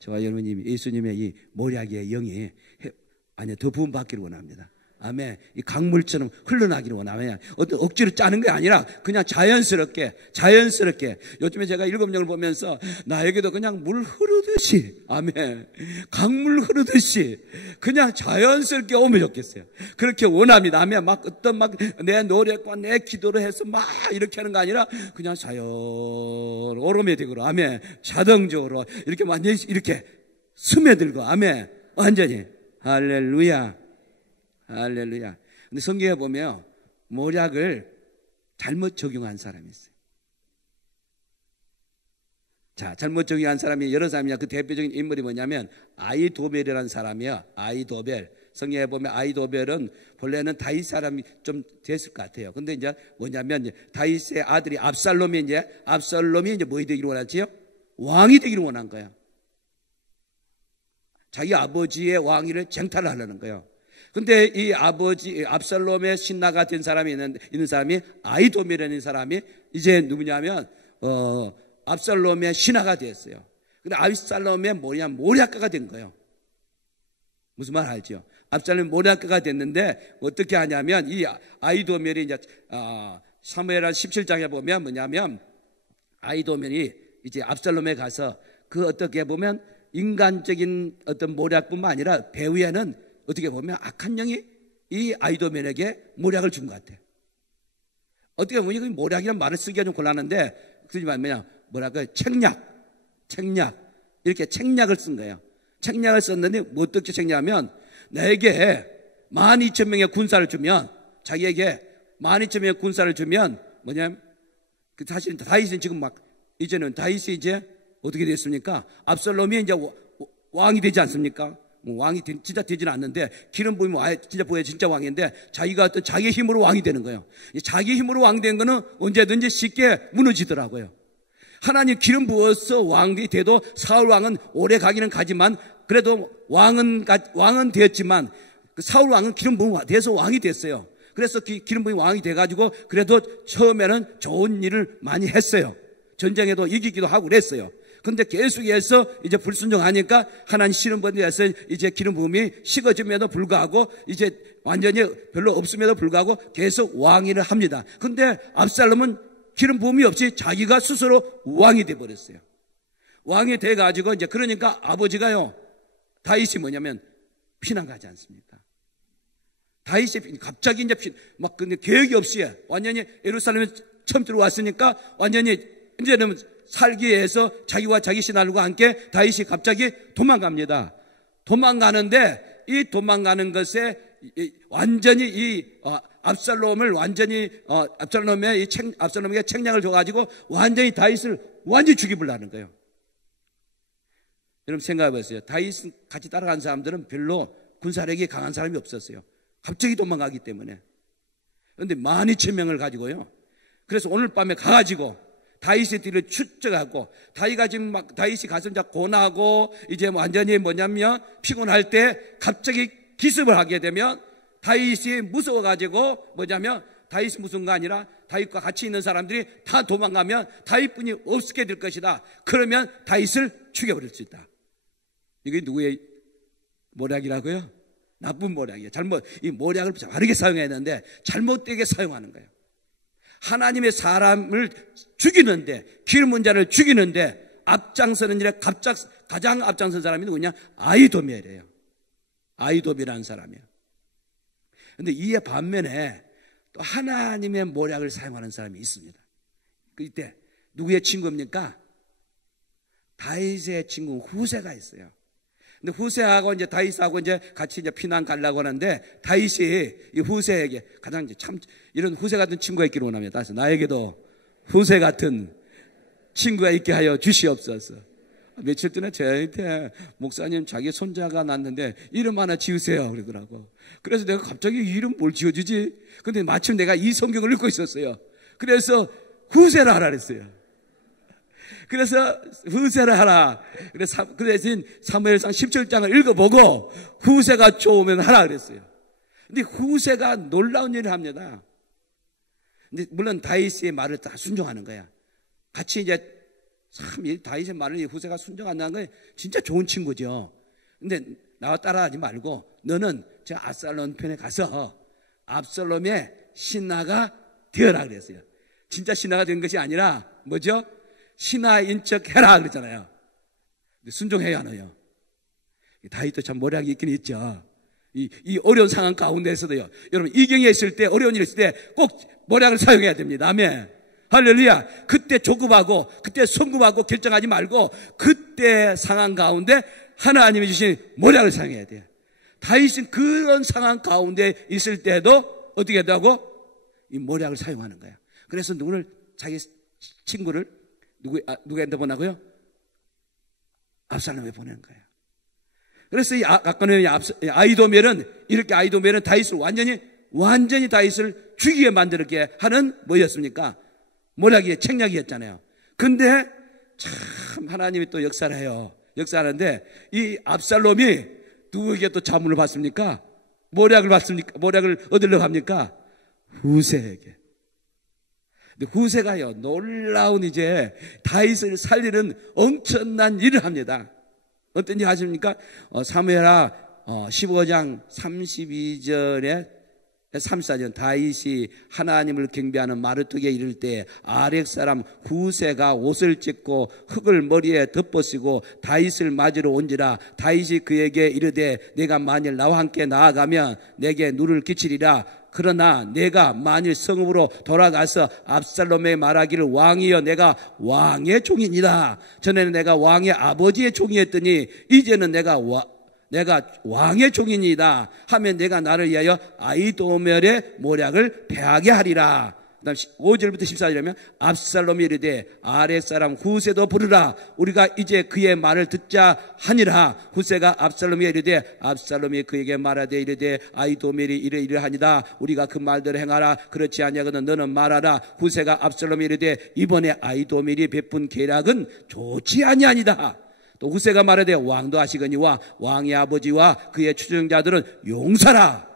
저와 여러분이 예수님의 이 모략의 영이 더 부음받기를 원합니다. 아멘. 이 강물처럼 흘러나기를 원하면 어떤 억지로 짜는 게 아니라 그냥 자연스럽게. 요즘에 제가 일곱령을 보면서 나에게도 그냥 물 흐르듯이, 아멘, 강물 흐르듯이 그냥 자연스럽게 오면 좋겠어요. 그렇게 원합니다. 아멘. 내 노력과 내 기도로 해서 막 이렇게 하는 거 아니라 그냥 오르메딕으로, 아멘, 자동적으로 이렇게 완전히 이렇게 스며들고, 아멘, 완전히. 할렐루야. 할렐루야. 근데 성경에 보면 모략을 잘못 적용한 사람이 있어요. 자, 잘못 적용한 사람이 여러 사람이야. 그 대표적인 인물이 뭐냐면 아히도벨이라는 사람이에요. 아히도벨. 성경에 보면 아히도벨은 본래는 다윗 사람이 좀 됐을 것 같아요. 근데 이제 뭐냐면 다윗의 아들이 압살롬이 이제 뭐이 되기를 원하지요? 왕이 되기를 원한 거예요. 자기 아버지의 왕위를 쟁탈하려는 거예요. 근데 이 아버지 압살롬의 신하가 된 사람이 있는 사람이 아히도벨이라는 사람이 이제 누구냐면 압살롬의 신하가 됐어요. 근데 압살롬의 모략가가 된 거예요. 무슨 말 알죠? 압살롬이 모략가가 됐는데 어떻게 하냐면 이 아히도벨이 이제 사무엘하 17장에 보면 뭐냐면 아히도벨이 이제 압살롬에 가서 그 어떻게 보면 인간적인 어떤 모략뿐만 아니라 배후에는 어떻게 보면 악한 영이 이 아히도벨에게 모략을 준 것 같아요. 어떻게 보면 모략이라는 말을 쓰기가 좀 곤란한데 그러지만 책략 이렇게 책략을 쓴 거예요. 책략을 썼는데 뭐 어떻게 책략하면 나에게 12,000명의 군사를 주면 자기에게 12,000명의 군사를 주면 뭐냐면 사실 다윗은 지금 이제는 다윗이 이제 어떻게 됐습니까? 압살롬이 이제 왕이 되지 않습니까? 왕이 진짜 되지는 않는데 기름 부으면 진짜 보여 진짜 왕인데 자기가 어떤 자기의 힘으로 왕이 되는 거예요. 자기 힘으로 왕이 되는 거는 언제든지 쉽게 무너지더라고요. 하나님 기름 부어서 왕이 돼도 사울 왕은 오래 가기는 가지만 그래도 왕은 되었지만 그 사울 왕은 기름 부음 돼서 왕이 됐어요. 그래서 기름 부음 왕이 돼가지고 그래도 처음에는 좋은 일을 많이 했어요. 전쟁에도 이기기도 하고 그랬어요. 근데 계속해서 이제 불순종하니까 하나님 싫은 분에 대해서 이제 기름 부음이 식어짐에도 불구하고 이제 완전히 별로 없음에도 불구하고 계속 왕위를 합니다. 근데 압살롬은 기름 부음이 없이 자기가 스스로 왕이 돼 버렸어요. 왕이 돼 가지고 이제 그러니까 아버지가요, 다윗이 뭐냐면 피난 가지 않습니까? 다윗이 갑자기 이제 막 근데 계획이 없이 완전히 예루살렘에 처음 들어왔으니까 완전히 이제는 살기 위해서 자기와 자기 신하들과 함께 다윗이 갑자기 도망갑니다. 도망가는데 이 도망가는 것에 완전히 이 압살롬을 완전히 압살롬에게 책략을 줘가지고 완전히 다윗을 완전히 죽이려는 거예요. 여러분 생각해 보세요. 다윗 같이 따라간 사람들은 별로 군사력이 강한 사람이 없었어요. 갑자기 도망가기 때문에. 그런데 12,000명을 가지고요. 그래서 오늘 밤에 가가지고 다윗의 뒤를 추적하고 다윗이 가서 이제 고나고 이제 완전히 뭐냐면 피곤할 때 갑자기 기습을 하게 되면 다윗이 무서워가지고 뭐냐면 다윗이 무서운 거 아니라 다윗과 같이 있는 사람들이 다 도망가면 다윗뿐이 없게 될 것이다. 그러면 다윗을 죽여버릴 수 있다. 이게 누구의 모략이라고요? 나쁜 모략이에요. 이 모략을 바르게 사용해야 되는데 잘못되게 사용하는 거예요. 하나님의 사람을 죽이는데, 기름 자를 죽이는데 앞장서는 일에 가장 앞장선 사람이 누구냐? 아히도멜이에요. 아히도멜이라는 사람이에요. 그런데 이에 반면에 또 하나님의 모략을 사용하는 사람이 있습니다. 이때 누구의 친구입니까? 다윗의 친구 후세가 있어요. 근데 후세하고 이제 다윗하고 이제 같이 이제 피난 가려고 하는데 다윗이 이 후세에게 가장 이제 참 이런 후세 같은 친구가 있기를 원합니다. 그래서 나에게도 후세 같은 친구가 있게 하여 주시옵소서. 며칠 전에 저한테 목사님 자기 손자가 낳았는데 이름 하나 지으세요 그러더라고. 그래서 내가 갑자기 이름 뭘 지어주지? 근데 마침 내가 이 성경을 읽고 있었어요. 그래서 후세라 하라 그랬어요. 그래서 후세를 하라. 그래서 그 대신 사무엘상 17장을 읽어보고 후세가 좋으면 하라 그랬어요. 근데 후세가 놀라운 일을 합니다. 근데 물론 다윗의 말을 다 순종하는 거야. 같이 이제 참 다윗의 말을 후세가 순종한다는 건 진짜 좋은 친구죠. 근데 나와 따라하지 말고 너는 저 압살롬 편에 가서 압살롬의 신하가 되어라 그랬어요. 진짜 신하가 된 것이 아니라 뭐죠? 신하인 척 해라 그랬잖아요. 순종해야 하나요? 다윗도 참 모략이 있긴 있죠. 이 어려운 상황 가운데서도요. 여러분 이경에 있을 때 어려운 일 있을 때 꼭 모략을 사용해야 됩니다. 아멘. 할렐루야. 그때 조급하고 그때 성급하고 결정하지 말고 그때 상황 가운데 하나님이 주신 모략을 사용해야 돼요. 다윗은 그런 상황 가운데 있을 때도 어떻게 한다고? 이 모략을 사용하는 거예요. 그래서 누구를 자기 친구를 누구한테 보내고요? 압살롬에 보낸 거예요. 그래서 아까는 아히도멜은 이렇게 아히도멜은 다윗을 완전히 다윗을 죽이게 만들게 하는 뭐였습니까? 모략의 책략이었잖아요. 근데 참 하나님이 또 역사를 해요. 역사하는데 이 압살롬이 누구에게 또 자문을 받습니까? 모략을 얻으려고 합니까? 후세에게. 근데 후세가요, 놀라운 이제 다윗을 살리는 엄청난 일을 합니다. 어떤 일 하십니까? 사무엘하 15장 32절에 34절 다윗이 하나님을 경배하는 마르뚝에 이를 때 아렉 사람 후세가 옷을 찢고 흙을 머리에 덮어쓰고 다윗을 맞으러 온지라. 다윗이 그에게 이르되 내가 만일 나와 함께 나아가면 내게 누를 끼치리라. 그러나 내가 만일 성읍으로 돌아가서 압살롬에 말하기를 왕이여 내가 왕의 종이니라. 전에는 내가 왕의 아버지의 종이었더니 이제는 내가 왕의 종이니이다 하면 내가 나를 위하여 아히도멜의 모략을 패하게 하리라. 그 다음 5절부터 14절이면 압살롬이 이르되 아랫 사람 후세도 부르라. 우리가 이제 그의 말을 듣자 하니라. 후세가 압살롬이 이르되 압살롬이 그에게 말하되 이르되 아히도멜이 이러하니라. 우리가 그 말대로 행하라. 그렇지 아니하거든 너는 말하라. 후세가 압살롬이 이르되 이번에 아히도멜이 베푼 계략은 좋지 아니하니라. 또 후세가 말하되 왕도 하시거니와 왕의 아버지와 그의 추종자들은 용사라.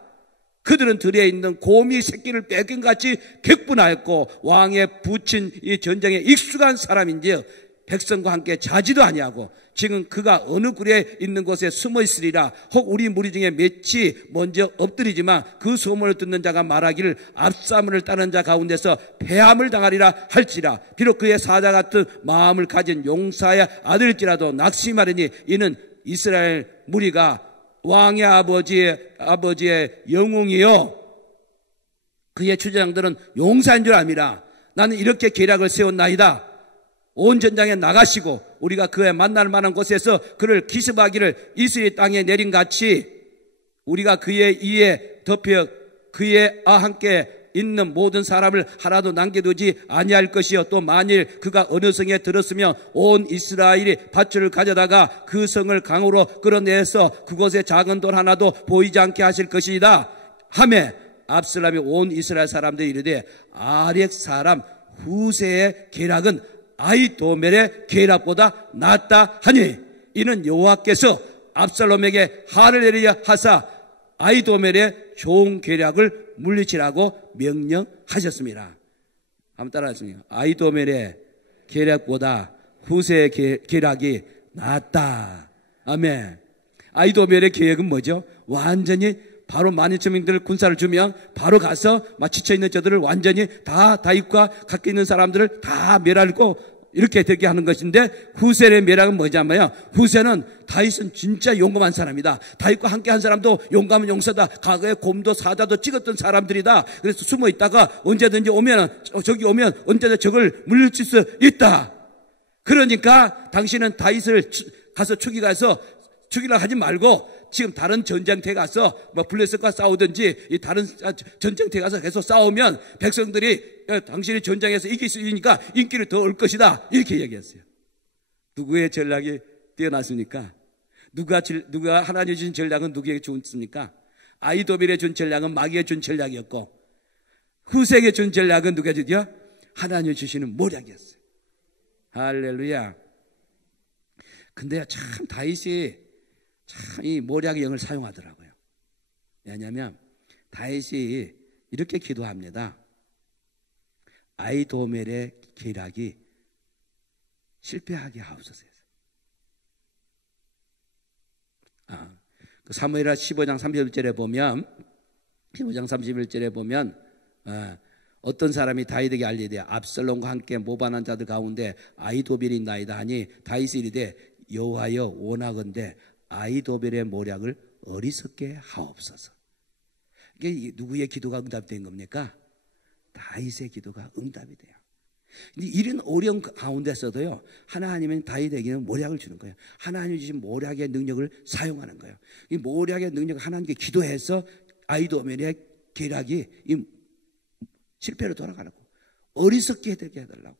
그들은 들에 있는 곰이 새끼를 뺏긴 같이 격분하였고 왕의 부친 이 전쟁에 익숙한 사람인지 백성과 함께 자지도 아니하고 지금 그가 어느 굴에 있는 곳에 숨어 있으리라. 혹 우리 무리 중에 몇이 먼저 엎드리지만 그 소문을 듣는 자가 말하기를 압사문을 따른 자 가운데서 패함을 당하리라 할지라. 비록 그의 사자 같은 마음을 가진 용사의 아들일지라도 낙심하리니 이는 이스라엘 무리가 왕의 아버지의 영웅이요 그의 추장들은 용사인 줄 압니다. 나는 이렇게 계략을 세웠나이다. 온 전장에 나가시고 우리가 그에 만날 만한 곳에서 그를 기습하기를 이스라엘 땅에 내린 같이 우리가 그의 이에 덮여 그의 함께 있는 모든 사람을 하나도 남겨두지 아니할 것이요 또 만일 그가 어느 성에 들었으면 온 이스라엘이 밧줄을 가져다가 그 성을 강으로 끌어내서 그곳에 작은 돌 하나도 보이지 않게 하실 것이다 하매 압살롬이 온 이스라엘 사람들이 이르되 아렉 사람 후세의 계략은 아히도멜의 계략보다 낫다 하니 이는 여호와께서 압살롬에게 화를 내리려 하사 아히도멜의 좋은 계략을 물리치라고 명령하셨습니다. 한번 따라하십시오. 아히도멜의 계략보다 후세의 계략이 낫다. 아멘. 아히도멜의 계획은 뭐죠? 완전히 바로 12,000명들 군사를 주면 바로 가서 지쳐있는 저들을 완전히 다 다윗과 가까이 있는 사람들을 다 멸하고 이렇게 되게 하는 것인데 후세의 멸하는 뭐냐면요. 후세는 다윗은 진짜 용감한 사람이다. 다윗과 함께 한 사람도 용감한 용사다. 과거에 곰도 사자도 찍었던 사람들이다. 그래서 숨어 있다가 언제든지 저기 오면 언제든지 적을 물리칠 수 있다. 그러니까 당신은 다윗을 가서 죽이려 하지 말고 지금 다른 전쟁터에 가서 블레셋과 싸우든지 이 다른 전쟁터에 가서 계속 싸우면 백성들이 당신이 전쟁에서 이길 수 있으니까 인기를 더 얻을 것이다. 이렇게 얘기했어요. 누구의 전략이 뛰어났습니까? 누가 하나님 주신 전략은 누구에게 주었습니까? 아히도멜에 준 전략은 마귀에 준 전략이었고 후세에게 준 전략은 누가 주디요? 하나님 주시는 모략이었어요. 할렐루야. 근데 참 다윗이 참 이 모략의 영을 사용하더라고요. 왜냐하면 다윗이 이렇게 기도합니다. 아히도멜의 계략이 실패하게 하옵소서. 그 사무엘하 15장 31절에 보면 어떤 사람이 다윗에게 알리되 압살롬과 함께 모반한 자들 가운데 아히도멜이 있나이다 하니 다윗이 이르되 여호와여 원하건대 아히도멜의 모략을 어리석게 하옵소서. 이게 누구의 기도가 응답된 겁니까? 다윗의 기도가 응답이 돼요. 이런 어려운 가운데서도요, 하나님은 다윗에게는 모략을 주는 거예요. 하나님 주신 모략의 능력을 사용하는 거예요. 이 모략의 능력을 하나님께 기도해서 아히도멜의 계략이 실패로 돌아가라고, 어리석게 되게 해달라고.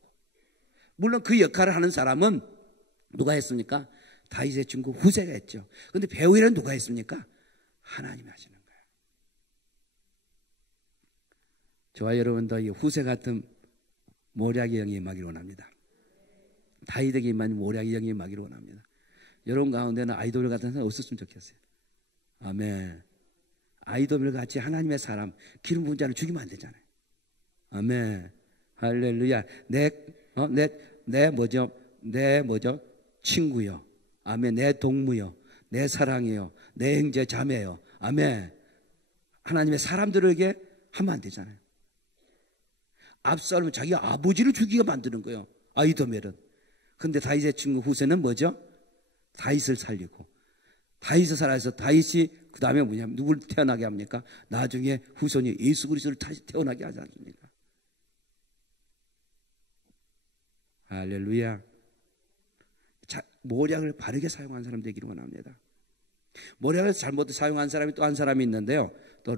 물론 그 역할을 하는 사람은 누가 했습니까? 다윗의 친구 후세가 했죠. 그런데 배후에는 누가 했습니까? 하나님이 하시는 거예요. 저와 여러분도 이 후세 같은 모략의 영이 임하기를 원합니다. 다윗에게 임한 모략의 영이 임하기를 원합니다. 여러분 가운데는 아히도멜 같은 사람 없었으면 좋겠어요. 아멘. 아히도멜 같이 하나님의 사람, 기름 부은 자를 죽이면 안 되잖아요. 아멘. 할렐루야. 내 친구요. 아멘. 내 동무요. 내 사랑이요. 내 형제 자매요. 아멘. 하나님의 사람들에게 하면 안 되잖아요. 압살롬은 자기 아버지를 죽이게 만드는 거예요. 아히도멜은. 근데 다윗의 친구 후세는 뭐죠? 다윗을 살리고, 다윗을 살아서 다윗이 그 다음에 뭐냐면 누구를 태어나게 합니까? 나중에 후손이 예수 그리스도를 다시 태어나게 하지 않습니까? 할렐루야. 모략을 바르게 사용한 사람 되기를 원합니다. 모략을 잘못 사용한 사람이 또 한 사람이 있는데요. 또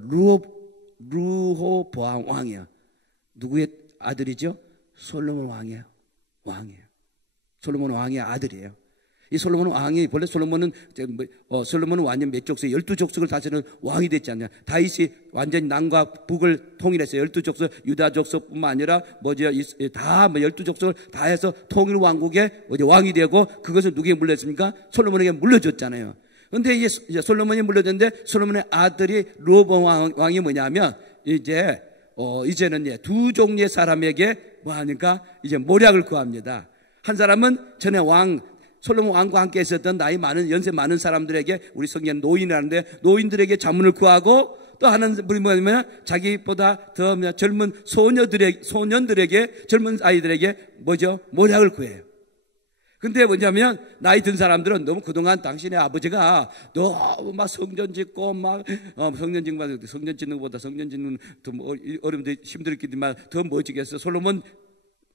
르호보암 왕이야. 누구의 아들이죠? 솔로몬 왕이에요. 솔로몬 왕의 아들이에요. 이 솔로몬 왕이, 본래 솔로몬은 완전 몇 족속, 12족속을 다스리는 왕이 됐지 않냐. 다윗이 완전히 남과 북을 통일했어요. 12족속, 유다 족속뿐만 아니라 다 12족속을 다 해서 통일 왕국의 왕이 되고, 그것을 누구에게 물렸습니까? 솔로몬에게 물려줬잖아요. 근데 이제 솔로몬이 물려줬는데, 솔로몬의 아들이 르호보암 왕이 뭐냐면, 이제는 두 종류의 사람에게 뭐 하니까 이제 모략을 구합니다. 한 사람은 전에 솔로몬 왕과 함께 있었던 나이 많은, 연세 많은 사람들에게, 우리 성경 노인이라는데, 노인들에게 자문을 구하고, 또 하는 분이 뭐냐면, 자기보다 더 젊은 소년들에게, 젊은 아이들에게 모략을 구해요. 근데 뭐냐면, 나이 든 사람들은 너무 그동안 당신의 아버지가 너무 막 성전 짓고, 성전 짓는 것보다 성전 짓는 더 어려운데 힘들었겠지만 더 멋지겠어. 솔로몬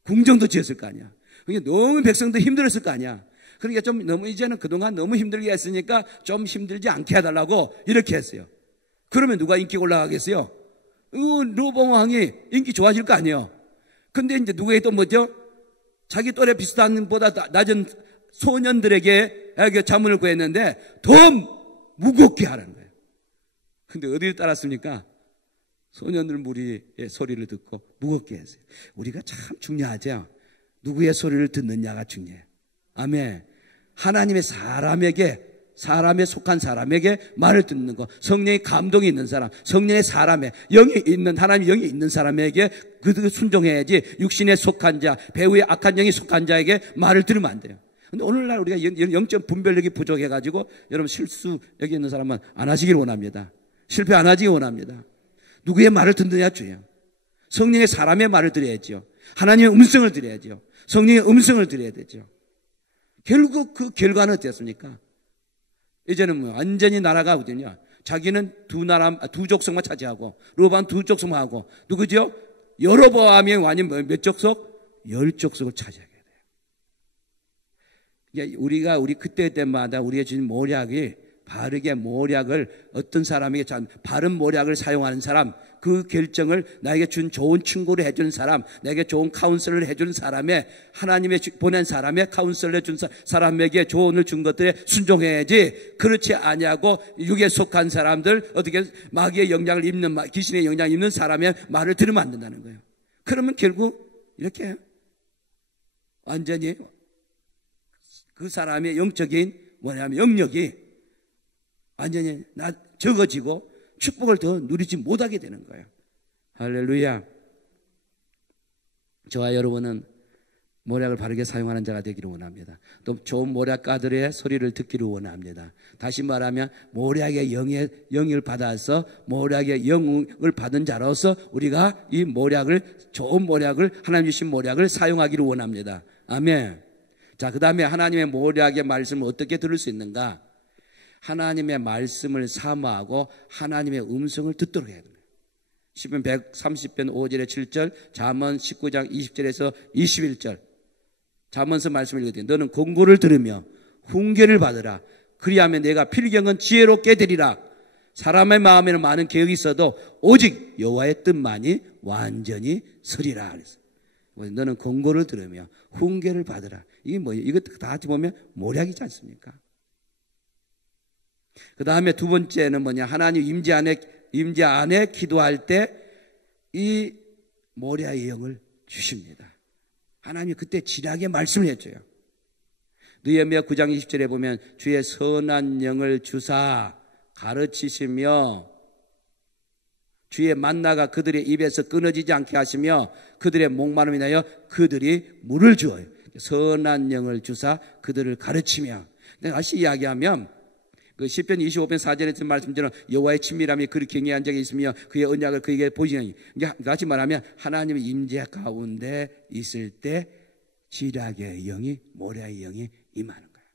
궁정도 지었을 거 아니야. 그게 너무 백성도 힘들었을 거 아니야. 그러니까 좀 너무 이제는 그동안 너무 힘들게 했으니까 좀 힘들지 않게 해달라고 이렇게 했어요. 그러면 누가 인기가 올라가겠어요? 르호보암 왕이 인기 좋아질 거 아니에요. 근데 이제 누구에게 또 자기 또래 비슷한 보다 낮은 소년들에게 자문을 구했는데 더 무겁게 하라는 거예요. 근데 어디를 따랐습니까? 소년들 무리의 소리를 듣고 무겁게 했어요. 우리가 참 중요하죠. 누구의 소리를 듣느냐가 중요해요. 아멘. 하나님의 사람에 속한 사람에게 말을 듣는 것, 성령의 감동이 있는 사람, 성령의 사람에 하나님의 영이 있는 사람에게 그 순종해야지, 육신에 속한 자, 배후의 악한 영이 속한 자에게 말을 들으면 안 돼요. 근데 오늘날 우리가 영적 분별력이 부족해가지고, 여러분 실수 여기 있는 사람은 안 하시길 원합니다. 실패 안 하시길 원합니다. 누구의 말을 듣느냐 중요해요. 성령의 사람의 말을 들어야죠. 하나님의 음성을 들어야죠. 성령의 음성을 들어야 되죠. 결국 그 결과는 어땠습니까? 이제는 완전히 나라가 어디냐? 자기는 두 족속만 차지하고, 르호보암 두 족속만 하고, 누구죠? 여로보암이 완전 몇 족속? 10족속을 차지하게 돼요. 우리 그때 때마다 우리의 주신 모략이, 바르게 모략을, 어떤 사람에게 바른 모략을 사용하는 사람, 그 결정을 나에게 준 좋은 충고를 해준 사람, 내게 좋은 카운슬을 해준 사람의, 하나님의 보낸 사람의 카운슬을 해준 사람에게 조언을 준 것들에 순종해야지, 그렇지 아니하고 육에 속한 사람들, 어떻게 마귀의 영향을 입는, 귀신의 영향을 입는 사람의 말을 들으면 안 된다는 거예요. 그러면 결국 이렇게 완전히 그 사람의 영적인 영역이 완전히 적어지고 축복을 더 누리지 못하게 되는 거예요. 할렐루야. 저와 여러분은 모략을 바르게 사용하는 자가 되기를 원합니다. 또 좋은 모략가들의 소리를 듣기를 원합니다. 다시 말하면 모략의 영을 받아서, 모략의 영을 받은 자로서 우리가 이 좋은 모략을, 하나님 주신 모략을 사용하기를 원합니다. 아멘. 자, 그 다음에 하나님의 모략의 말씀을 어떻게 들을 수 있는가? 하나님의 말씀을 사모하고 하나님의 음성을 듣도록 해야 됩니다. 시편 130편 5절에 7절, 잠언 19장 20절에서 21절. 잠언서 말씀을 읽으되 너는 공고를 들으며 훈계를 받으라. 그리하면 내가 필경은 지혜롭게 되리라. 사람의 마음에는 많은 계획이 있어도 오직 여호와의 뜻만이 완전히 서리라. 그랬어요. 너는 공고를 들으며 훈계를 받으라. 이게 뭐예요? 이것도 다 같이 보면 모략이지 않습니까? 그 다음에 두 번째는 뭐냐? 하나님 임재 안에 기도할 때 이 모략의 영을 주십니다. 하나님이 그때 진하게 말씀을 해줘요. 느헤미야 9장 20절에 보면 주의 선한 영을 주사 가르치시며 주의 만나가 그들의 입에서 끊어지지 않게 하시며 그들의 목마름을 인하여 그들이 물을 주어요. 선한 영을 주사 그들을 가르치며. 다시 이야기하면 그 시편 25편 4절에 말씀처럼 여호와의 친밀함이 그를 경외한 적이 있으며 그의 언약을 그에게 보이시니, 다시 말하면 하나님의 임재 가운데 있을 때 지략의 영이, 모략의 영이 임하는 거예요.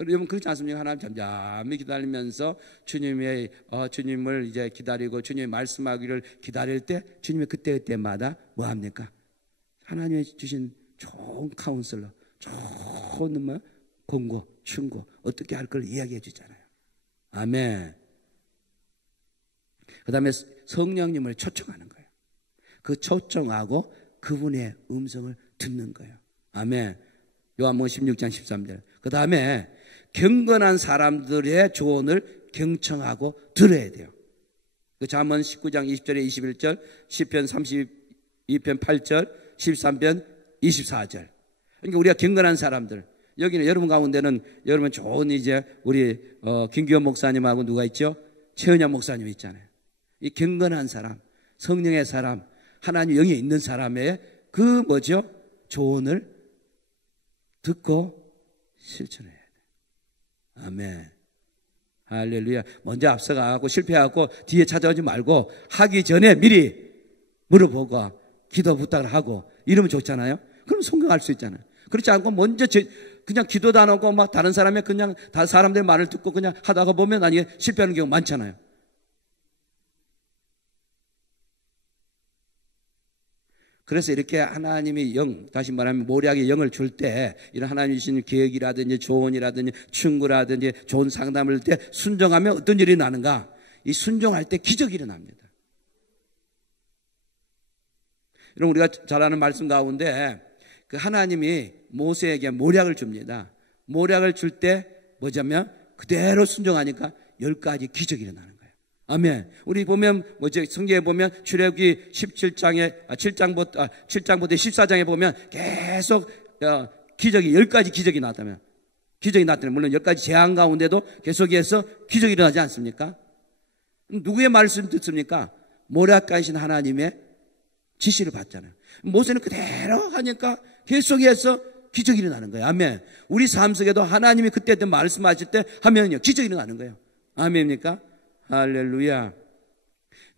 여러분 그렇지 않습니까? 하나님 잠잠히 기다리면서 주님을 이제 기다리고 주님의 말씀하기를 기다릴 때 주님의 그때마다 뭐 합니까? 하나님이 주신 좋은 카운슬러, 좋은 공고, 충고, 어떻게 할 걸 이야기해 주잖아요. 아멘. 그 다음에 성령님을 초청하는 거예요. 그 초청하고 그분의 음성을 듣는 거예요. 아멘. 요한복음 16장 13절. 그 다음에 경건한 사람들의 조언을 경청하고 들어야 돼요. 그 잠언 19장 20절에 21절, 시편 32편 8절, 13편 24절. 그러니까 우리가 경건한 사람들, 여기는 여러분 가운데는 여러분 좋은 이제 우리 김기현 목사님하고 누가 있죠? 최은영 목사님 있잖아요. 이 경건한 사람, 성령의 사람, 하나님 영이 있는 사람의 그 뭐죠? 조언을 듣고 실천해야 돼. 아멘. 할렐루야. 먼저 앞서가고 실패하고 뒤에 찾아오지 말고 하기 전에 미리 물어보고 기도 부탁을 하고 이러면 좋잖아요. 그럼 성공할 수 있잖아요. 그렇지 않고 먼저 그냥 기도도 안 하고 막 다른 사람의 그냥 다른 사람들의 말을 듣고 그냥 하다가 보면 나중에 실패하는 경우 많잖아요. 그래서 이렇게 하나님이 영, 다시 말하면 모략의 영을 줄 때 이런 하나님이 주신 계획이라든지 조언이라든지 충고라든지 좋은 상담을 할 때 순종하면 어떤 일이 나는가? 이 순종할 때 기적이 일어납니다. 여러분 우리가 잘 아는 말씀 가운데 그 하나님이 모세에게 모략을 줍니다. 모략을 줄 때 뭐냐면 그대로 순종하니까 10가지 기적이 일어나는 거예요. 아멘. 우리 보면 뭐죠? 성경에 보면 출애굽기 7장부터 14장에 보면 계속 기적이 10가지 기적이 나왔다면 기적이 나왔다면 물론 10가지 재앙 가운데도 계속해서 기적이 일어나지 않습니까? 누구의 말씀 듣습니까? 모략가이신 하나님의 지시를 받잖아요. 모세는 그대로 하니까 계속해서 기적이 일어나는 거예요. 아멘. 우리 삶 속에도 하나님이 그때 말씀하실 때 하면요 기적이 일어나는 거예요. 아멘입니까? 할렐루야.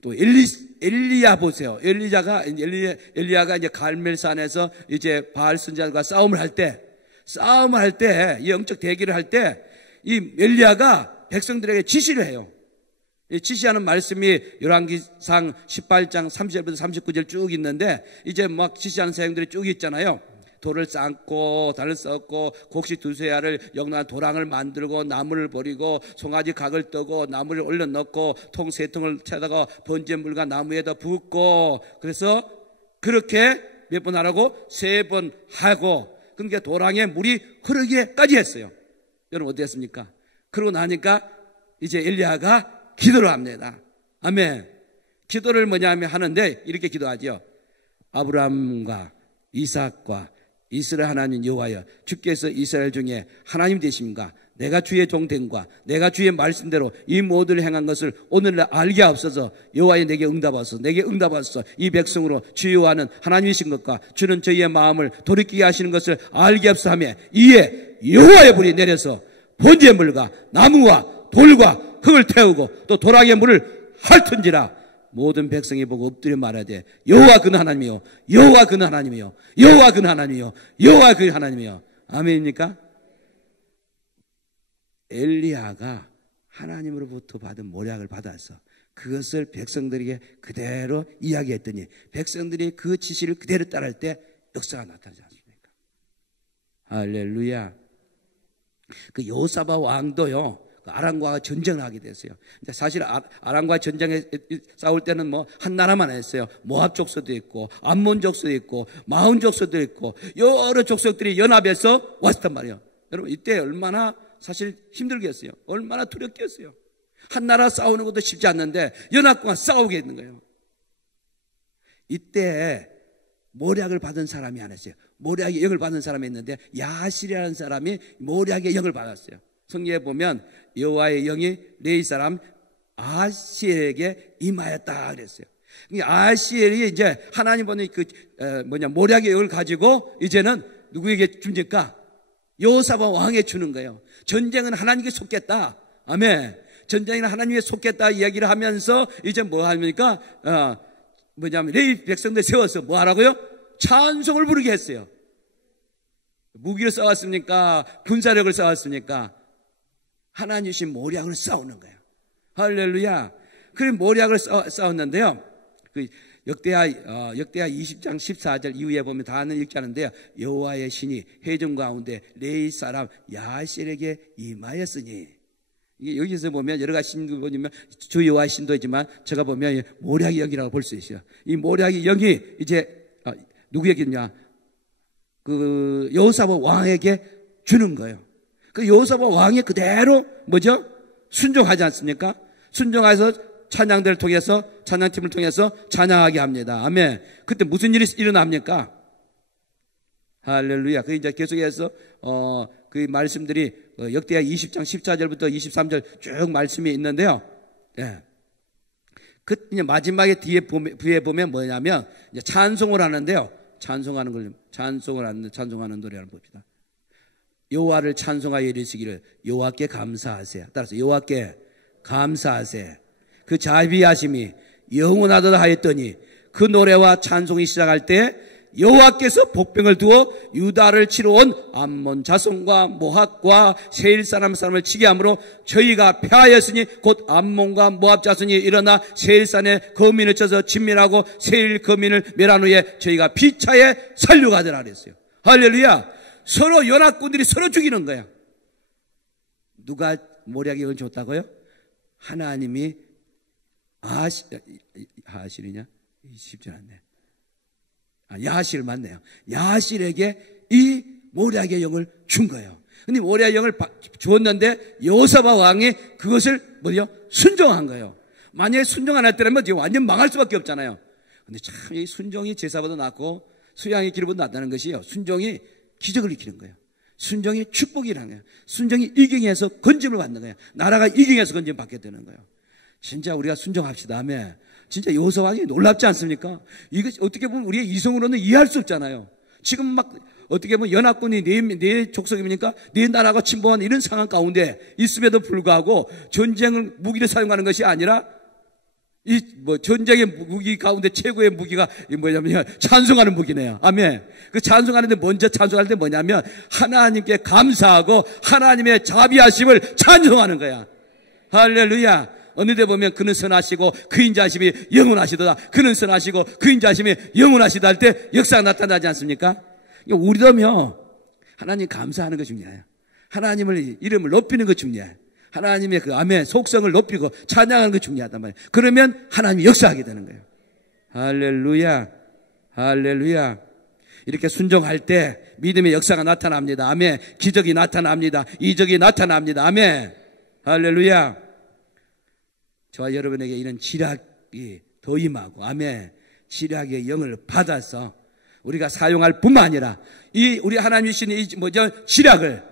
또 엘리야 보세요. 엘리야가 이제 갈멜산에서 이제 바알 선지자들과 싸움을 할 때 영적 대기를 할 때 이 엘리야가 백성들에게 지시를 해요. 지시하는 말씀이 열왕기상 18장 30절부터 39절 쭉 있는데 이제 막 지시하는 사역들이 쭉 있잖아요. 돌을 쌓고 달을 쌓고 곡식 두세 알을 영롱한 도랑을 만들고 나무를 버리고 송아지 각을 뜨고 나무를 올려 넣고 통 세 통을 채다가 번제물과 나무에다 붓고 그래서 그렇게 몇 번 하라고? 3번 하고 그러니까 도랑에 물이 흐르기까지 했어요. 여러분 어땠습니까? 그러고 나니까 이제 엘리야가 기도를 합니다. 아멘. 기도를 뭐냐면 하는데 이렇게 기도하죠. 아브라함과 이삭과 이스라엘 하나님 여호와여 주께서 이스라엘 중에 하나님 되십니까? 내가 주의 종됨과 내가 주의 말씀대로 이 모든 행한 것을 오늘날 알게 하옵소서. 여호와여 내게 응답하소서. 내게 응답하소서. 이 백성으로 주 여호와는 하나님이신 것과 주는 저희의 마음을 돌이키게 하시는 것을 알게 하옵소서. 이에 여호와의 불이 내려서 번제물과 나무와 돌과 흙을 태우고 또 도랑의 물을 핥은지라 모든 백성이 보고 엎드려 말하되 여호와 그는 하나님이요 여호와 그는 하나님이요 여호와 그는 하나님이요 여호와 그는 하나님이요. 아멘입니까? 엘리야가 하나님으로부터 받은 모략을 받아서 그것을 백성들에게 그대로 이야기했더니 백성들이 그 지시를 그대로 따라할 때 역사가 나타나지 않습니까? 할렐루야. 그 여호사밧 왕도요 아람과 전쟁을 하게 됐어요. 사실 아람과 전쟁에 싸울 때는 뭐 한 나라만 했어요. 모압 족속도 있고 암몬 족속도 있고 마온 족속도 있고 여러 족속들이 연합해서 왔단 말이에요. 여러분 이때 얼마나 사실 힘들겠어요. 얼마나 두렵겠어요. 한 나라 싸우는 것도 쉽지 않는데 연합과 싸우게 있는 거예요. 이때 모략을 받은 사람이 하나 있어요. 모략의 영을 받은 사람이 있는데 야실이라는 사람이 모략의 영을 받았어요. 성경에 보면 여호와의 영이 레위 사람 아하시엘에게 임하였다 그랬어요. 아하시엘이 이제 하나님 보는 모략의 영을 가지고 이제는 누구에게 줍니까? 여호사밧 왕에 주는 거예요. 전쟁은 하나님께 속겠다. 아멘. 전쟁은 하나님께 속겠다 이야기를 하면서 이제 뭐 합니까? 레위 백성들 세워서 뭐 하라고요? 찬송을 부르게 했어요. 무기를 쌓았습니까? 군사력을 쌓았습니까? 하나님 주신 모략을 싸우는 거예요. 할렐루야. 그래 모략을 싸웠는데요. 그 역대하 20장 14절 이후에 보면 다는 읽지 않은데요. 여호와의 신이 회중 가운데 레위 사람 야실에게 임하였으니 이게 여기서 보면 여러 가지 신도 보면 주 여호와의 신도이지만 제가 보면 모략의 영이라고 볼 수 있어요. 이 모략의 영이 이제 누구에게냐? 그 여호사밧 왕에게 주는 거예요. 그 여호사밧 왕이 그대로 뭐죠? 순종하지 않습니까? 순종해서 찬양대를 통해서, 찬양팀을 통해서 찬양하게 합니다. 아멘. 그때 무슨 일이 일어납니까? 할렐루야. 그 이제 계속해서 그 말씀들이 역대하 20장 14절부터 23절 쭉 말씀이 있는데요. 예. 그 이제 마지막에 뒤에 보면 뭐냐면 이제 찬송을 하는데요. 찬송하는 노래를 봅시다. 여호와를 찬송하여 이르시기를 여호와께 감사하세요. 따라서 여호와께 감사하세요. 그 자비하심이 영원하도다 하였더니 그 노래와 찬송이 시작할 때 여호와께서 복병을 두어 유다를 치러 온 암몬 자손과 모압과 세일 사람을 치게 하므로 저희가 패하였으니 곧 암몬과 모압 자손이 일어나 세일산에 거민을 쳐서 진멸하고 세일 거민을 멸한 후에 저희가 비차에 살려가더라 그랬어요. 할렐루야. 서로 연합군들이 서로 죽이는 거야. 누가 모략의 영을 줬다고요? 하나님이 아하실이냐? 쉽지 않네. 야하실 맞네요. 야하실에게 이 모략의 영을 준 거예요. 근데 모략의 영을 주었는데 여호사밧 왕이 그것을 순종한 거예요. 만약에 순종 안 했더라면 완전 망할 수밖에 없잖아요. 근데 참 이 순종이 제사보다 낫고 수양의 기름보다 낫다는 것이요. 순종이 기적을 일으키는 거예요. 순종이 축복이라는 거예요. 순종이 이경에서 건짐을 받는 거예요. 나라가 이경에서 건짐을 받게 되는 거예요. 진짜 우리가 순종합시다. 아멘. 진짜 여호사밧 왕이 놀랍지 않습니까? 이거 어떻게 보면 우리의 이성으로는 이해할 수 없잖아요. 지금 막 어떻게 보면 연합군이 네 족속입니까? 네 나라가 침범한 이런 상황 가운데 있음에도 불구하고 전쟁을 무기를 사용하는 것이 아니라 전쟁의 무기 가운데 최고의 무기가 뭐냐면 찬송하는 무기네요. 아멘. 그 찬송하는데 먼저 찬송할 때 뭐냐면 하나님께 감사하고 하나님의 자비하심을 찬송하는 거야. 할렐루야. 어느 데 보면 그는 선하시고 그 인자하심이 영원하시도다. 그는 선하시고 그 인자하심이 영원하시다 할 때 역사가 나타나지 않습니까? 우리도며 하나님 감사하는 것 중요해요. 하나님을 이름을 높이는 것 중요해요. 하나님의 그 아멘 속성을 높이고 찬양하는 것 중요하단 말이에요. 그러면 하나님이 역사하게 되는 거예요. 할렐루야. 할렐루야. 이렇게 순종할 때 믿음의 역사가 나타납니다. 아멘. 기적이 나타납니다. 이적이 나타납니다. 아멘. 할렐루야. 저와 여러분에게 이런 지략이 더 임하고 아멘. 지략의 영을 받아서 우리가 사용할 뿐만 아니라 우리 하나님이 주신 지략을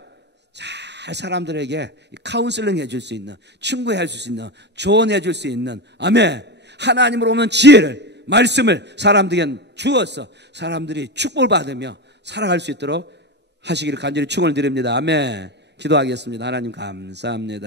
잘 사람들에게 카운슬링 해줄 수 있는, 충고해 줄 수 있는, 조언해 줄 수 있는 아멘. 하나님으로 오는 지혜를, 말씀을 사람들에게 주어서 사람들이 축복을 받으며 살아갈 수 있도록 하시기를 간절히 축원을 드립니다. 아멘. 기도하겠습니다. 하나님 감사합니다.